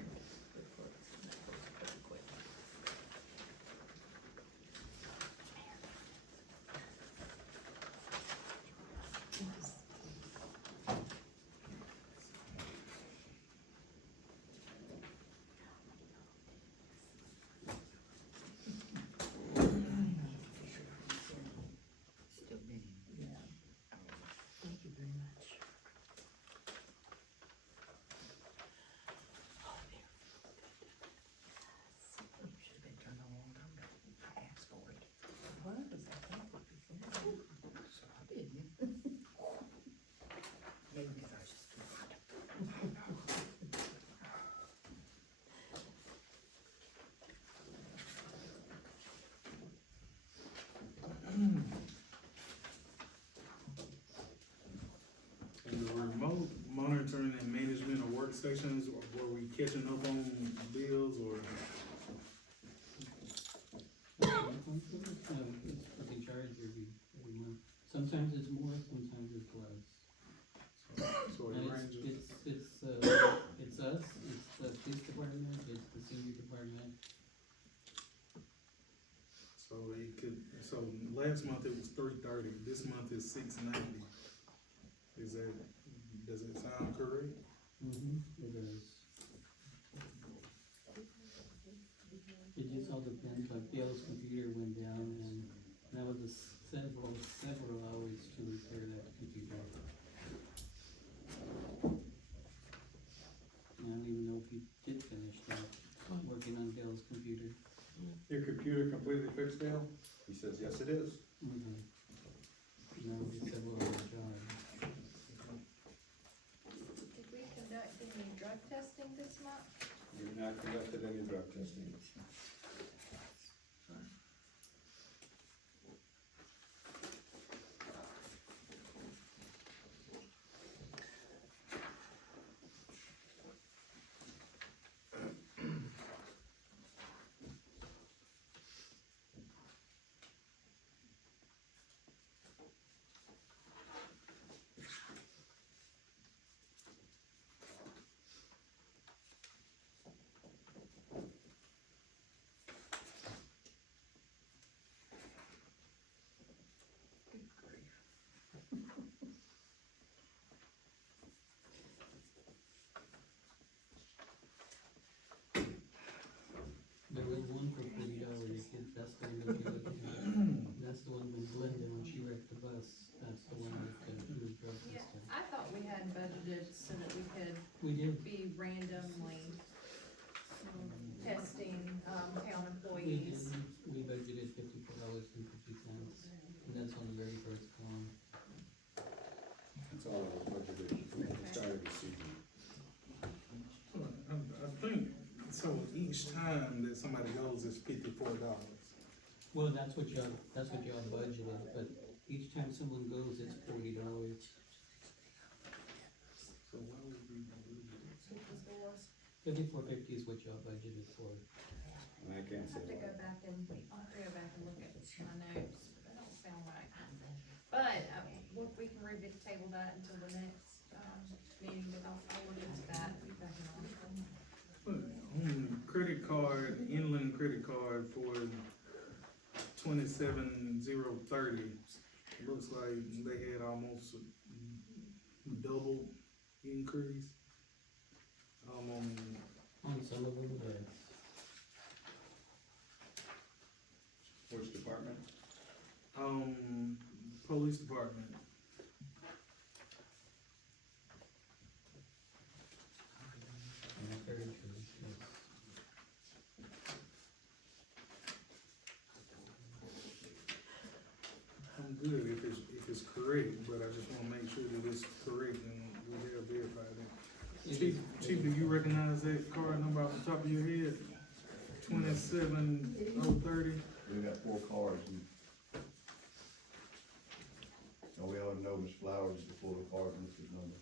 And the remote monitoring and management of work sessions, or were we catching up on bills or? It's what they charge every month. Sometimes it's more, sometimes it's less. So it And ranges. it's us, it's the police department, it's the senior department. So last month it was 330, this month is 690. Does it sound correct? It does. It just all depends, like Dale's computer went down and that was several hours to repair that computer. And I don't even know if he did finish that, working on Dale's computer. Your computer completely fixed, Dale? He says, yes, it is. No, it's several hours job. Did we conduct any drug testing this month? You've not conducted any drug testing. Linda, when she wrecked the bus, that's the one that who broke this Yeah, stuff. I thought we had budgeted so that we could We did. be randomly testing, town We did, employees. we budgeted $54.50, and that's on the very first column. That's all it was budgeted, we started the season. I think, so each time that somebody goes, it's $54. Well, that's what y'all budgeted, but each time someone goes, it's $40. So why would we believe it? $54.50 is what y'all budgeted for. And I can't I'll have say to go why. back and, I'll have to go back and look at my notes, but that don't sound right. But, we can table that until the next, meeting, but I'll look into that, be back On credit card, inland credit card for 27,030, looks like they had almost a double increase. On some of them, yes. Which department? Police department. Yeah, very true, yes. I'm good if it's correct, but I just wanna make sure that it's correct and we have verified it. Chief, do you recognize that card number off the top of your head? 27,030? We got 4 cars and we ought to know Ms. Flowers before the cars listed number.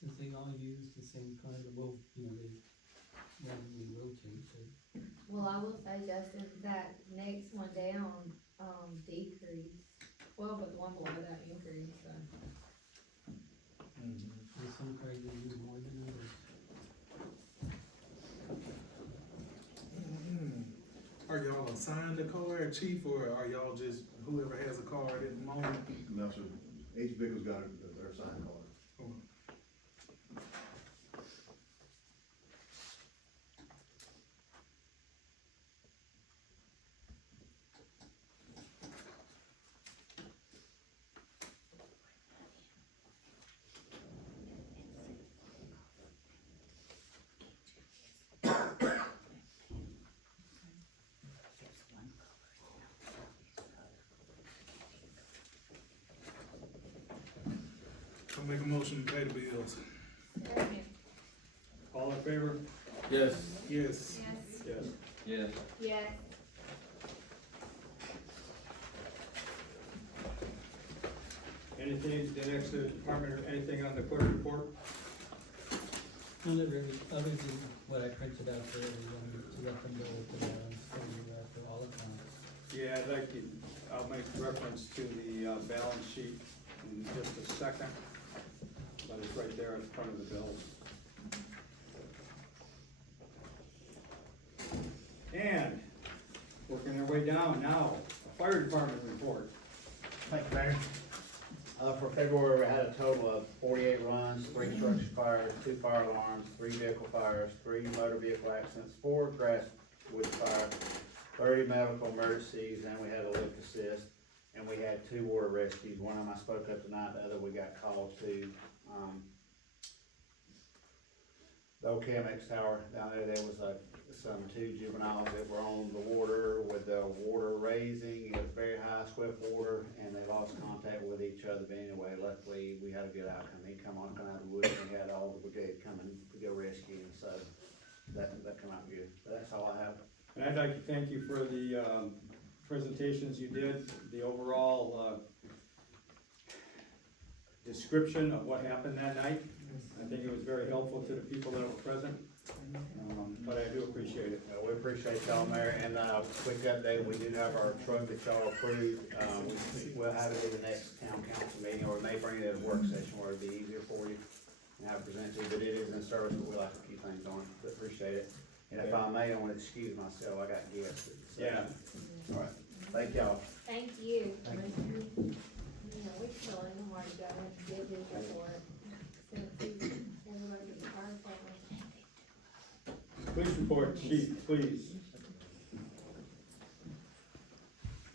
Since they all use the same card, well, they randomly rotate, so. Well, I will say, Justin, that next one down, decreased, well, but the one below that increased, so. There's some cards that use more than others. Are y'all assigned a card, chief, or are y'all just whoever has a card at the moment? No, sir, each vehicle's got their sign card. I'll make a motion to pay the bills. All in favor? Yes. Yes. Yes. Yes. Anything, the next department, or anything on the clerk report? Not really, other than what I printed out for everyone to let them know what the balance for all accounts. Yeah, I'd like to, I'll make reference to the balance sheet in just a second, but it's right there in front of the bills. And, working our way down now, a fire department report. Thank you, Mayor. For February, we had a total of 48 runs, 3 structure fires, 2 fire alarms, 3 vehicle fires, 3 motor vehicle accidents, 4 grass wood fires, 30 medical emergencies, and we had a lift assist, and we had 2 water rescues. One of them I spoke up tonight, the other we got called to. The old KMX tower down there, there was some 2 juveniles that were on the water with the water raising. It was very high swift water, and they lost contact with each other. But anyway, luckily, we had a good outcome. He come out of the woods, and we had all the brigade coming to go rescue him, so that come out good. But that's all I have. And I'd like to thank you for the presentations you did, the overall description of what happened that night. I think it was very helpful to the people that were present, but I do appreciate it. We appreciate y'all, Mayor, and quick update, we do have our truck that y'all approved. We'll have it in the next town council meeting, or we may bring it at a work session where it'd be easier for you and have it presented, but it is in service, but we like to keep things on, but appreciate it. And if I may, I want to excuse myself, I got guests. Yeah. All right, thank y'all. Thank you. you know, we tell him where to go and get his report, since he's, everybody's in the fire department. Police report, chief, please.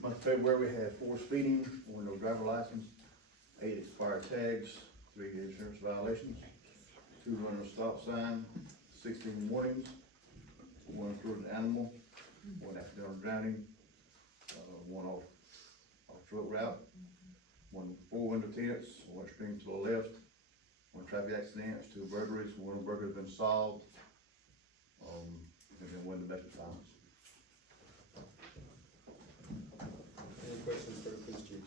Month of February, we had 4 speeding, 1 no driver license, 8 expired tags, 3 insurance violations, 2 running a stop sign, 16 warnings, 1 through an animal, 1 accidental drowning, 1 off road route, 1 4-window tents, 1 extreme to the left, 1 traffic accidents, 2 burglaries, 1 burglary has been solved, and then 1 domestic violence. Any questions for the police chief?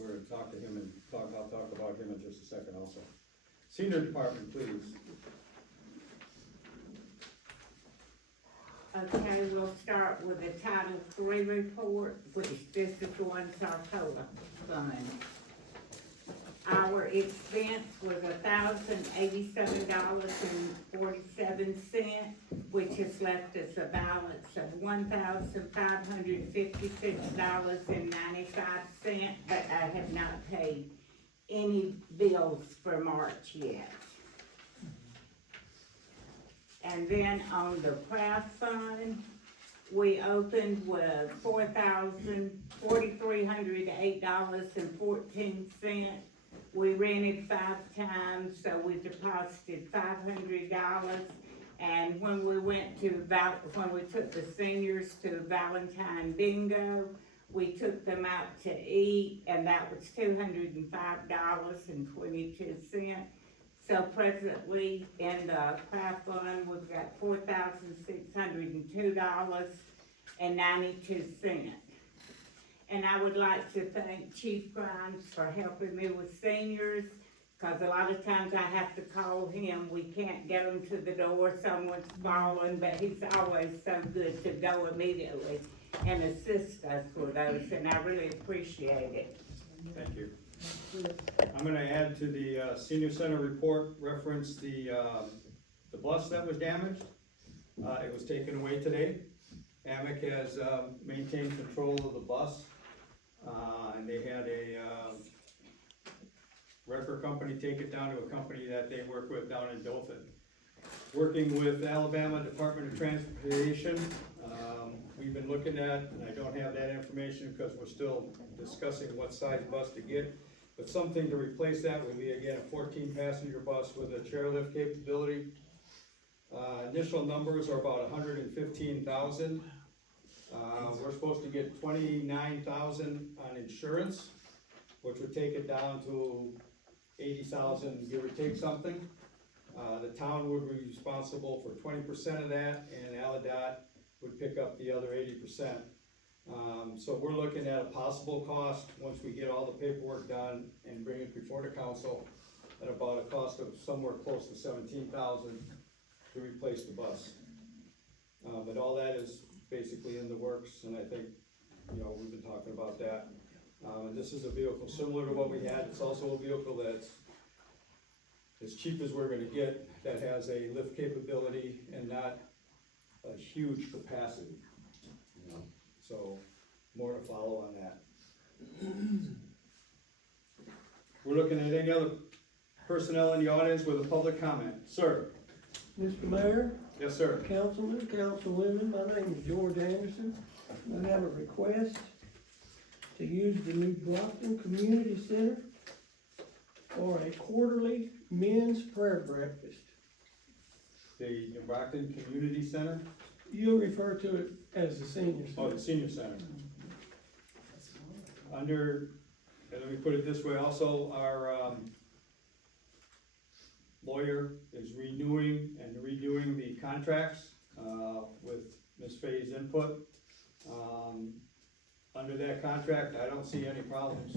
We're gonna talk to him and I'll talk about him in just a second also. Senior department, please. Okay, we'll start with the Title III report, which this is the one Sartola fund. Our expense was $1,087.47, which has left us a balance of $1,556.95, but I have not paid any bills for March yet. And then on the craft fund, we opened with $4,308.14. We rented 5 times, so we deposited $500. And when we went to when we took the seniors to Valentine Bingo, we took them out to eat, and that was $205.22. So presently, in the craft fund, we've got $4,602.92. And I would like to thank Chief Grimes for helping me with seniors, cause a lot of times I have to call him, we can't get them to the door, someone's fallen, but he's always so good to go immediately and assist us with those, and I really appreciate it. Thank you. I'm gonna add to the senior center report, reference the bus that was damaged. It was taken away today. AMIC has maintained control of the bus, and they had a wrecker company take it down to a company that they work with down in Dothan. Working with Alabama Department of Transportation, we've been looking at, and I don't have that information because we're still discussing what size bus to get, but something to replace that would be, again, a 14-passenger bus with a chairlift capability. Initial numbers are about 115,000. We're supposed to get 29,000 on insurance, which would take it down to 80,000, give or take something. The town would be responsible for 20% of that, and Aladot would pick up the other 80%. So we're looking at a possible cost, once we get all the paperwork done and bring it before the council, at about a cost of somewhere close to 17,000 to replace the bus. But all that is basically in the works, and I think, you know, we've been talking about that. This is a vehicle similar to what we had. It's also a vehicle that's as cheap as we're gonna get, that has a lift capability and not a huge capacity, you know, so more to follow on that. We're looking at any other personnel in the audience with a public comment. Sir? Mr. Mayor? Yes, sir. Councilman, councilwomen, my name is George Anderson. I have a request to use the new Brockton Community Center for a quarterly men's prayer breakfast. The Brockton Community Center? You'll refer to it as the senior center. Oh, the senior center. Under, and let me put it this way also, our lawyer is renewing and redoing the contracts with Ms. Fay's input. Under that contract, I don't see any problems.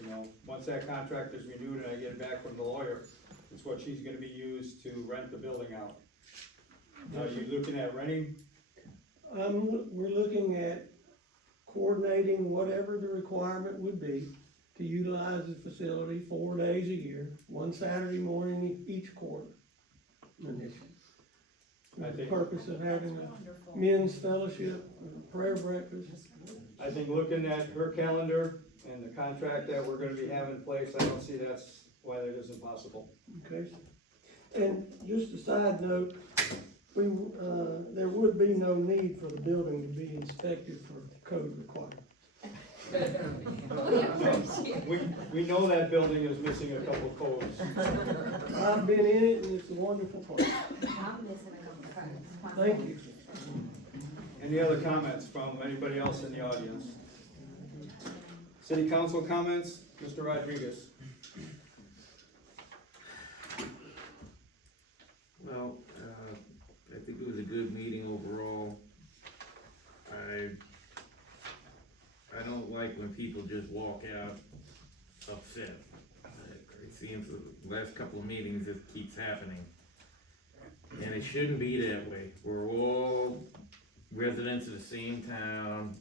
You know, once that contract is renewed and I get it back from the lawyer, it's what she's gonna be used to rent the building out. Are you looking at renting? We're looking at coordinating whatever the requirement would be to utilize the facility 4 days a year, one Saturday morning each quarter. I The think, purpose of having a men's fellowship, prayer breakfast. looking at her calendar, and the contract that we're gonna be having in place, I don't see that's why that isn't possible. Okay. And just a side note, we, there would be no need for the building to be inspected for code requirements. We know that building is missing a couple of codes. I've been in it and it's a wonderful place. I'm missing a couple of things. Thank you. Any other comments from anybody else in the audience? City council comments, Mr. Rodriguez. Well, I think it was a good meeting overall. I don't like when people just walk out upset. It seems the last couple of meetings it keeps happening. And it shouldn't be that way. We're all residents of the same town.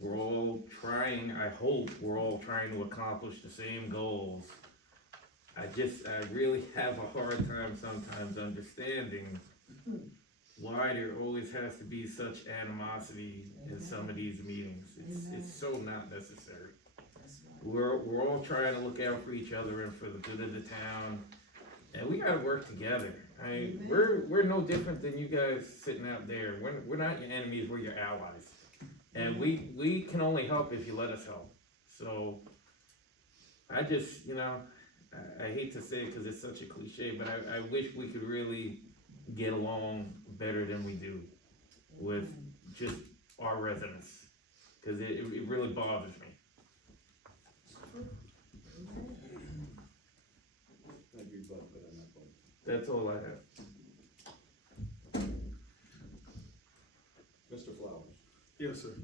We're all trying, I hope we're all trying to accomplish the same goals. I really have a hard time sometimes understanding why there always has to be such animosity in some of these meetings. It's so not necessary. We're all trying to look out for each other and for the good of the town, and we gotta work together. I mean, we're no different than you guys sitting out there. We're not your enemies, we're your allies. And we can only help if you let us help. So, I just, I hate to say it because it's such a cliche, but I wish we could really get along better than we do with just our residents, because it really bothers me. That's all I have. Mr. Flowers. Yes, sir.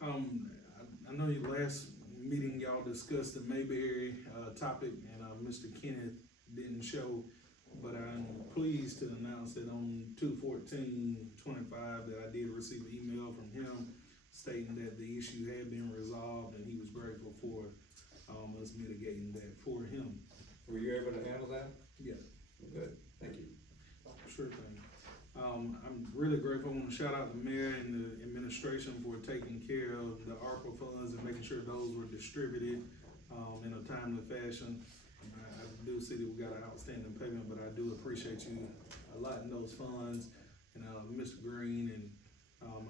I know your last meeting y'all discussed the Mayberry, topic, and, Mr. Kenneth didn't show, but I'm pleased to announce that on 2/14/25 that I did receive an email from him stating that the issue had been resolved, and he was grateful for, us mitigating that for him. Were you able to handle that? Yeah. Good, thank you. Sure thing. I'm really grateful. I want to shout out the mayor and the administration for taking care of the ARPA funds and making sure those were distributed, in a timely fashion. I do see that we got an outstanding payment, but I do appreciate you allotting those funds, and, Mr. Green and,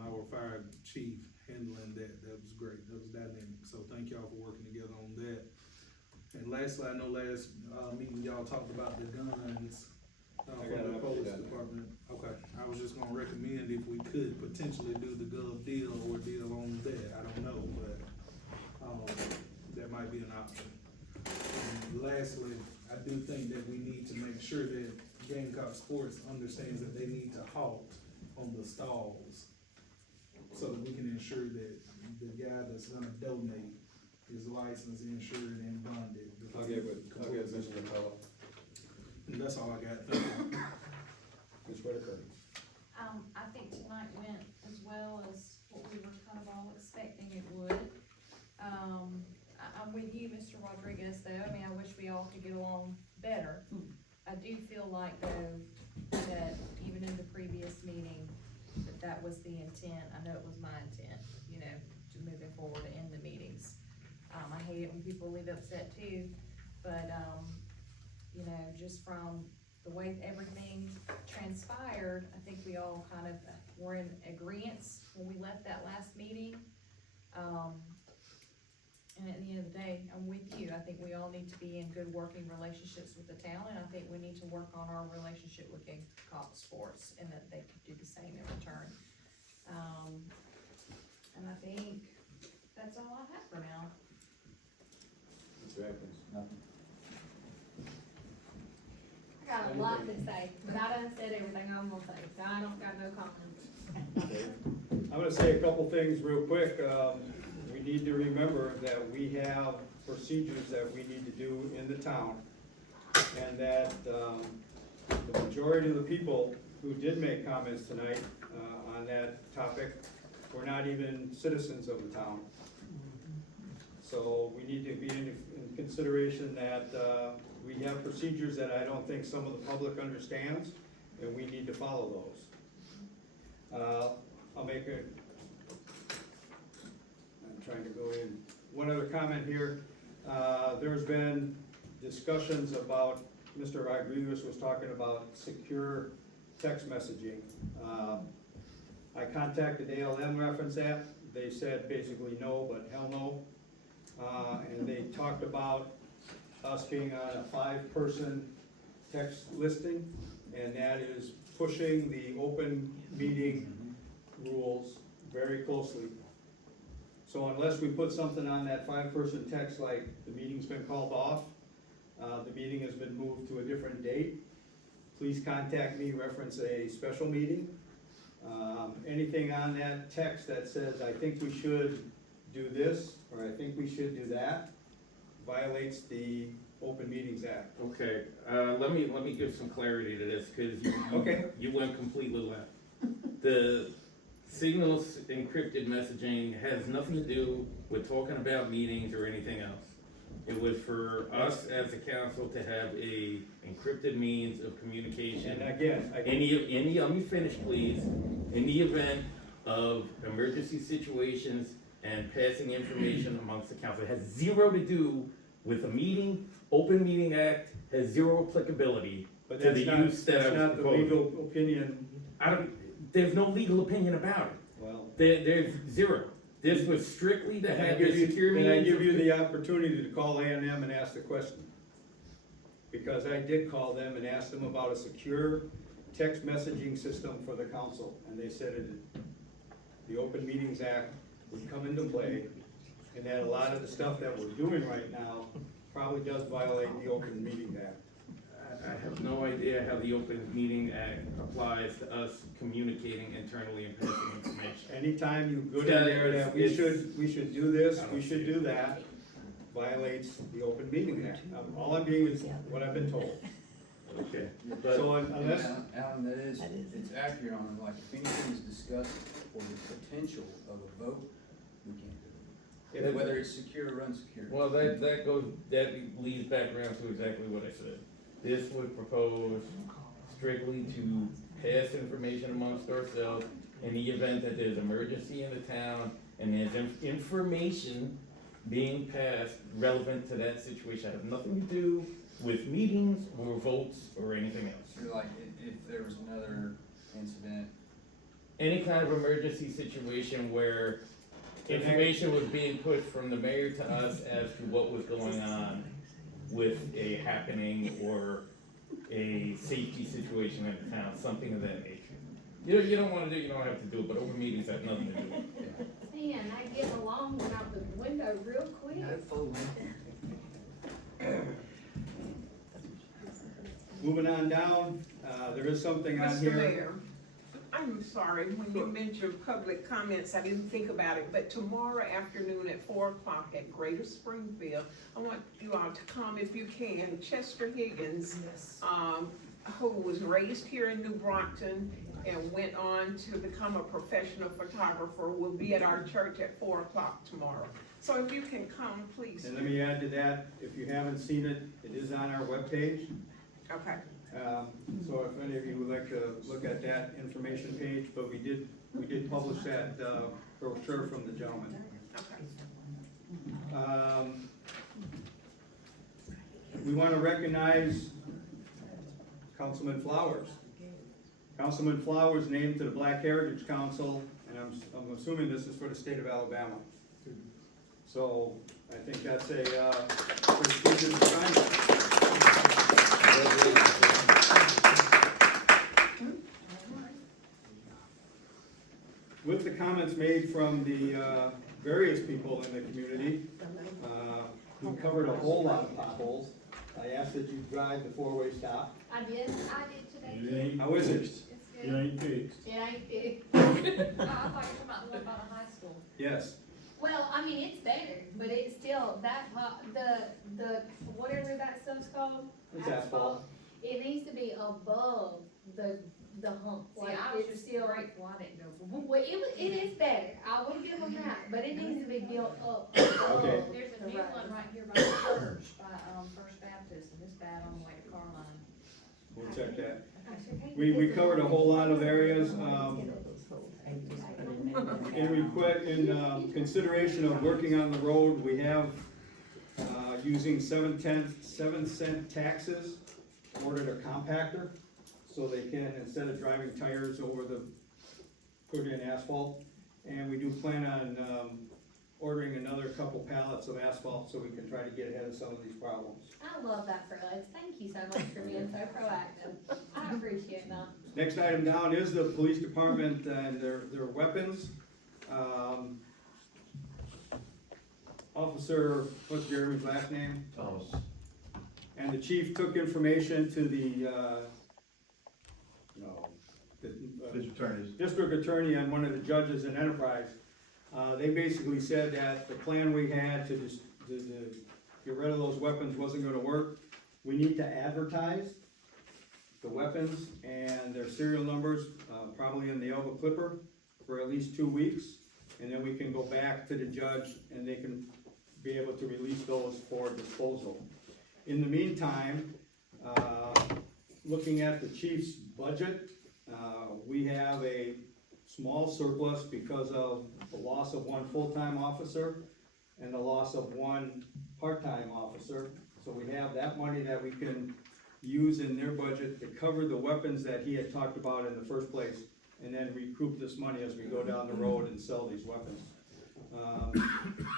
our fire chief handling that. That was great. That was dynamic. So thank y'all for working together on that. And lastly, I know last, meeting y'all talked about the guns, for the police department. Okay, I was just gonna recommend if we could potentially do the gov deal or deal on that, I don't know, but, that might be an option. And lastly, I do think that we need to make sure that Gamecock Sports understands that they need to halt on the stalls, so that we can ensure that the guy that's gonna donate is licensed, insured, and bonded. I'll get Mr. McCullough. And that's all I got. Thank you. Ms. Whitaker. I think tonight went as well as what we were kind of all expecting it would. I'm with you, Mr. Rodriguez, though. I mean, I wish we all could get along better. I do feel like, though, that even in the previous meeting, that was the intent. I know it was my intent, to moving forward to end the meetings. I hate it when people leave upset too, but, just from the way everything transpired, I think we all kind of were in agreement when we left that last meeting. And at the end of the day, I'm with you. I think we all need to be in good working relationships with the town, and I think we need to work on our relationship with Gamecock Sports, and that they could do the same in return. And I think that's all I have for now. Mr. Atkins. Nothing. I got a lot to say, but I done said everything I'm gonna say, so I don't got no comments. I'm gonna say a couple things real quick. We need to remember that we have procedures that we need to do in the town, and that, the majority of the people who did make comments tonight, on that topic were not even citizens of the town. So we need to be in consideration that, we have procedures that I don't think some of the public understands, and we need to follow those. I'm trying to go in one other comment here. There's been discussions about, Mr. Rodriguez was talking about secure text messaging. I contacted ALM reference that, they said basically no, but hell no. And they talked about us being on a 5-person text listing, and that is pushing the open meeting rules very closely. So unless we put something on that 5-person text, like the meeting's been called off, the meeting has been moved to a different date, please contact me, reference a special meeting. Anything on that text that says, I think we should do this, or I think we should do that, violates the Open Meetings Act. Okay, let me give some clarity to this, because you went completely left. The Signal's encrypted messaging has nothing to do with talking about meetings or anything else. It was for us as a council to have a encrypted means of communication. And again, let me finish, please. In the event of emergency situations and passing information amongst the council, it has zero to do with a meeting. Open Meeting Act has zero applicability But to the use that I was that's not the proposing. legal opinion. There's no legal opinion about it. Well, There's zero. This was strictly to have the secure means. Then I give you the opportunity to call A&M and ask the question. Because I did call them and ask them about a secure text messaging system for the council, and they said the Open Meetings Act would come into play, and that a lot of the stuff that we're doing right now probably does violate the Open Meetings Act. I have no idea how the Open Meeting Act applies to us communicating internally and passing information. Anytime you go down there that we should do this, we should do that, violates the Open Meeting Act. All I'm being is what I've been told. Okay. So unless, Alan, that is, it's accurate on, like, if anything is discussed for the potential of a vote, we can't do it. Whether it's secure or unsecure. Well, that leads back around to exactly what I said. This would propose strictly to pass information amongst ourselves in the event that there's emergency in the town and there's information being passed relevant to that situation. I have nothing to do with meetings or votes or anything else. So like, if there was another incident. Any kind of emergency situation where information was being pushed from the mayor to us as to what was going on with a happening or a safety situation in the town, something of that nature. You don't wanna do it, you don't have to do it, but open meetings have nothing to do with it. Man, I get along out the window real quick. moving on down, there is something on here. Mr. Mayor, I'm sorry, when you mentioned public comments, I didn't think about it, but tomorrow afternoon at 4 o'clock at Greater Springfield, I want you all to come if you can. Chester Higgins, who was raised here in New Brockton and went on to become a professional photographer, will be at our church at 4 o'clock tomorrow. So if you can come, please. And let me add to that, if you haven't seen it, it is on our webpage. Okay. So if any of you would like to look at that information page, but we did publish that brochure from the gentleman. Okay. We want to recognize Councilman Flowers. Councilman Flowers named to the Black Heritage Council, and I'm assuming this is for the state of Alabama. So I think that's a prestigious assignment. With the comments made from the various people in the community, we covered a whole lot of potholes. I asked that you drive the four-way stop. I did today. How is it? It ain't fixed. It ain't fixed. I thought you were talking about the one by the high school. Yes. Well, I mean, it's better, but it's still, that, the, whatever that stuff's called. It's asphalt. It needs to be above the hump. See, Like, I was it's just still, grateful I didn't go. well, it is better, I will give them that, but it needs to be built up. Okay. There's a new one right here by the church, by, First Baptist, and it's bad on the way to Carline. We'll check that. We covered a whole lot of areas. In consideration of working on the road, we have, using 7-cent taxes, ordered a compactor, so they can, instead of driving tires over the, put in asphalt. And we do plan on, ordering another couple pallets of asphalt so we can try to get ahead of some of these problems. I love that for us. Thank you so much for being so proactive. I appreciate that. Next item down is the police department and their weapons. Officer, what's Jeremy's last name? Thomas. And the chief took information to the, district attorney and one of the judges in Enterprise. They basically said that the plan we had to just, to get rid of those weapons wasn't gonna work. We need to advertise the weapons and their serial numbers, probably in the Elba Clipper for at least 2 weeks. And then we can go back to the judge and they can be able to release those for disposal. In the meantime, looking at the chief's budget, we have a small surplus because of the loss of one full-time officer and the loss of one part-time officer. So we have that money that we can use in their budget to cover the weapons that he had talked about in the first place, and then recoup this money as we go down the road and sell these weapons.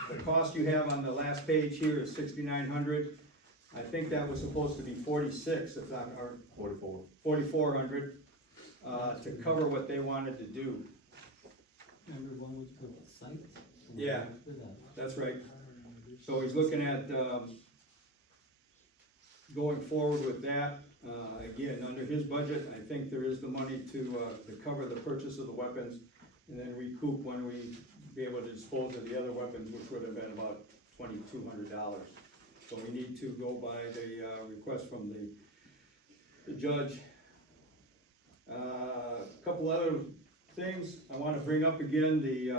The cost you have on the last page here is $6,900. I think that was supposed to be 46, if not, or 4,400, to cover what they wanted to do. Remember one was for the site? Yeah, that's right. So he's looking at, going forward with that. Again, under his budget, I think there is the money to cover the purchase of the weapons and then recoup when we be able to dispose of the other weapons, which would have been about $2,200. So we need to go by the request from the judge. A couple other things I want to bring up again, the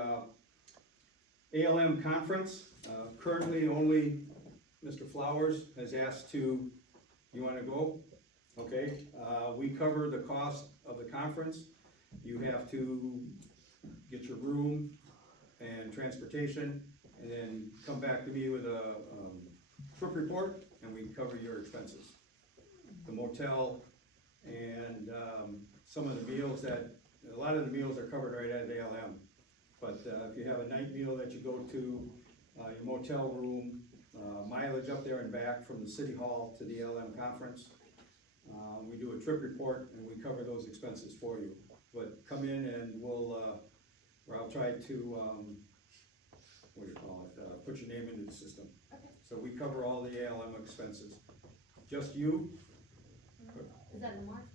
ALM conference. Currently only Mr. Flowers has asked to, you want to go? Okay, we cover the cost of the conference. You have to get your room and transportation and then come back to me with a trip report and we cover your expenses. The motel and some of the meals a lot of the meals are covered right at ALM. But if you have a night meal that you go to, your motel room, mileage up there and back from the city hall to the ALM conference. We do a trip report and we cover those expenses for you. But come in and I'll try to, put your name into the system. Okay. So we cover all the ALM expenses. Just you? Is that in March?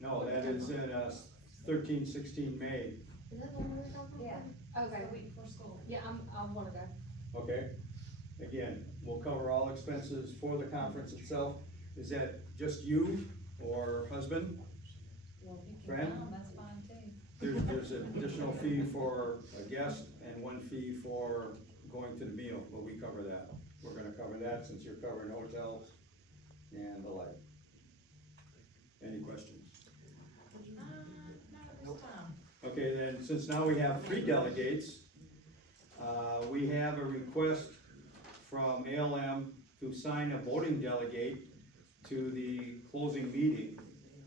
No, that is in 13-16 May. Is that the one we were talking about? Yeah. Okay. Week before school. Yeah, I wanna go. Okay? Again, we'll cover all expenses for the conference itself. Is that just you or husband? Well, if you Fran? can come, that's fine too. There's an additional fee for a guest and one fee for going to the meal, but we cover that. We're gonna cover that since you're covering hotels and the like. Any questions? Not at this time. Okay, then, since now we have 3 delegates, we have a request from ALM to sign a voting delegate to the closing meeting.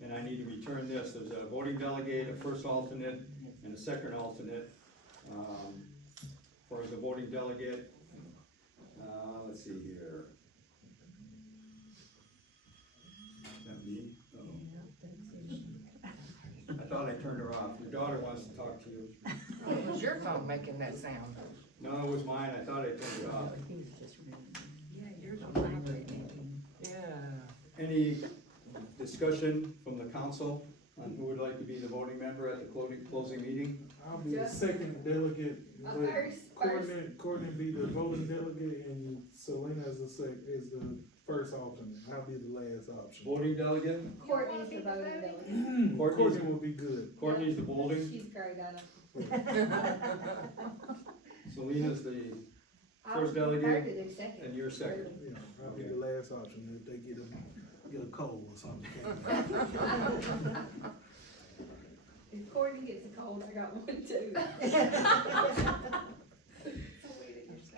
And I need to return this. There's a voting delegate, a first alternate, and a second alternate. For the voting delegate, let's see here. Is that me? I thought I turned her off. Your daughter wants to talk to you. It was your phone making that sound. No, it was mine. I thought I turned it off. Yeah, yours was vibrating. Yeah. Any discussion from the council on who would like to be the voting member at the closing meeting? I'll be the second delegate. First. Courtney be the voting delegate and Selena is the first alternate. I'll be the last option. Voting delegate? Courtney's the voting delegate. Courtney will be good. Courtney's the voting, She's great at it. Selena's the I would first prefer delegate, to do second. and you're second. Yeah, I'll be the last option if they get a cold or something. If Courtney gets a cold, I got one too.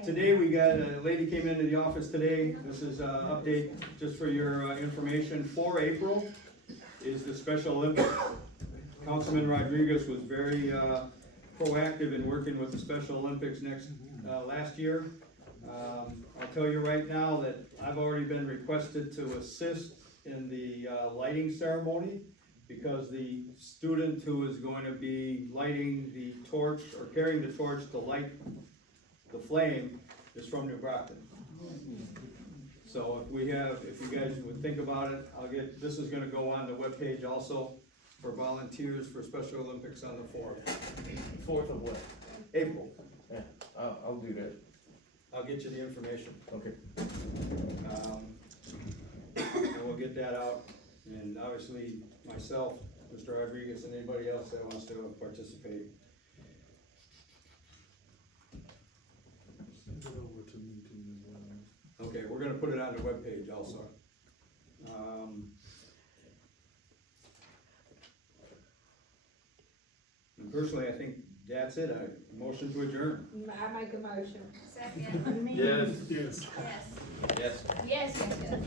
Today, we got, a lady came into the office today, this is an update just for your information, for April is the Special Olympics. Councilman Rodriguez was very proactive in working with the Special Olympics last year. I'll tell you right now that I've already been requested to assist in the lighting ceremony because the student who is going to be lighting the torch or carrying the torch to light the flame is from New Brockton. So if you guys would think about it, this is gonna go on the webpage also for volunteers for Special Olympics on the 4th. 4th of what? April. Yeah, I'll do that. I'll get you the information. Okay. And we'll get that out, and obviously myself, Mr. Rodriguez, and anybody else that wants to participate. Send it over to me too as well. Okay, we're gonna put it on the webpage also. And personally, I think that's it, motion to adjourn. I make a motion. Second. Yes. Yes. Yes. Yes. Yes, yes, yes.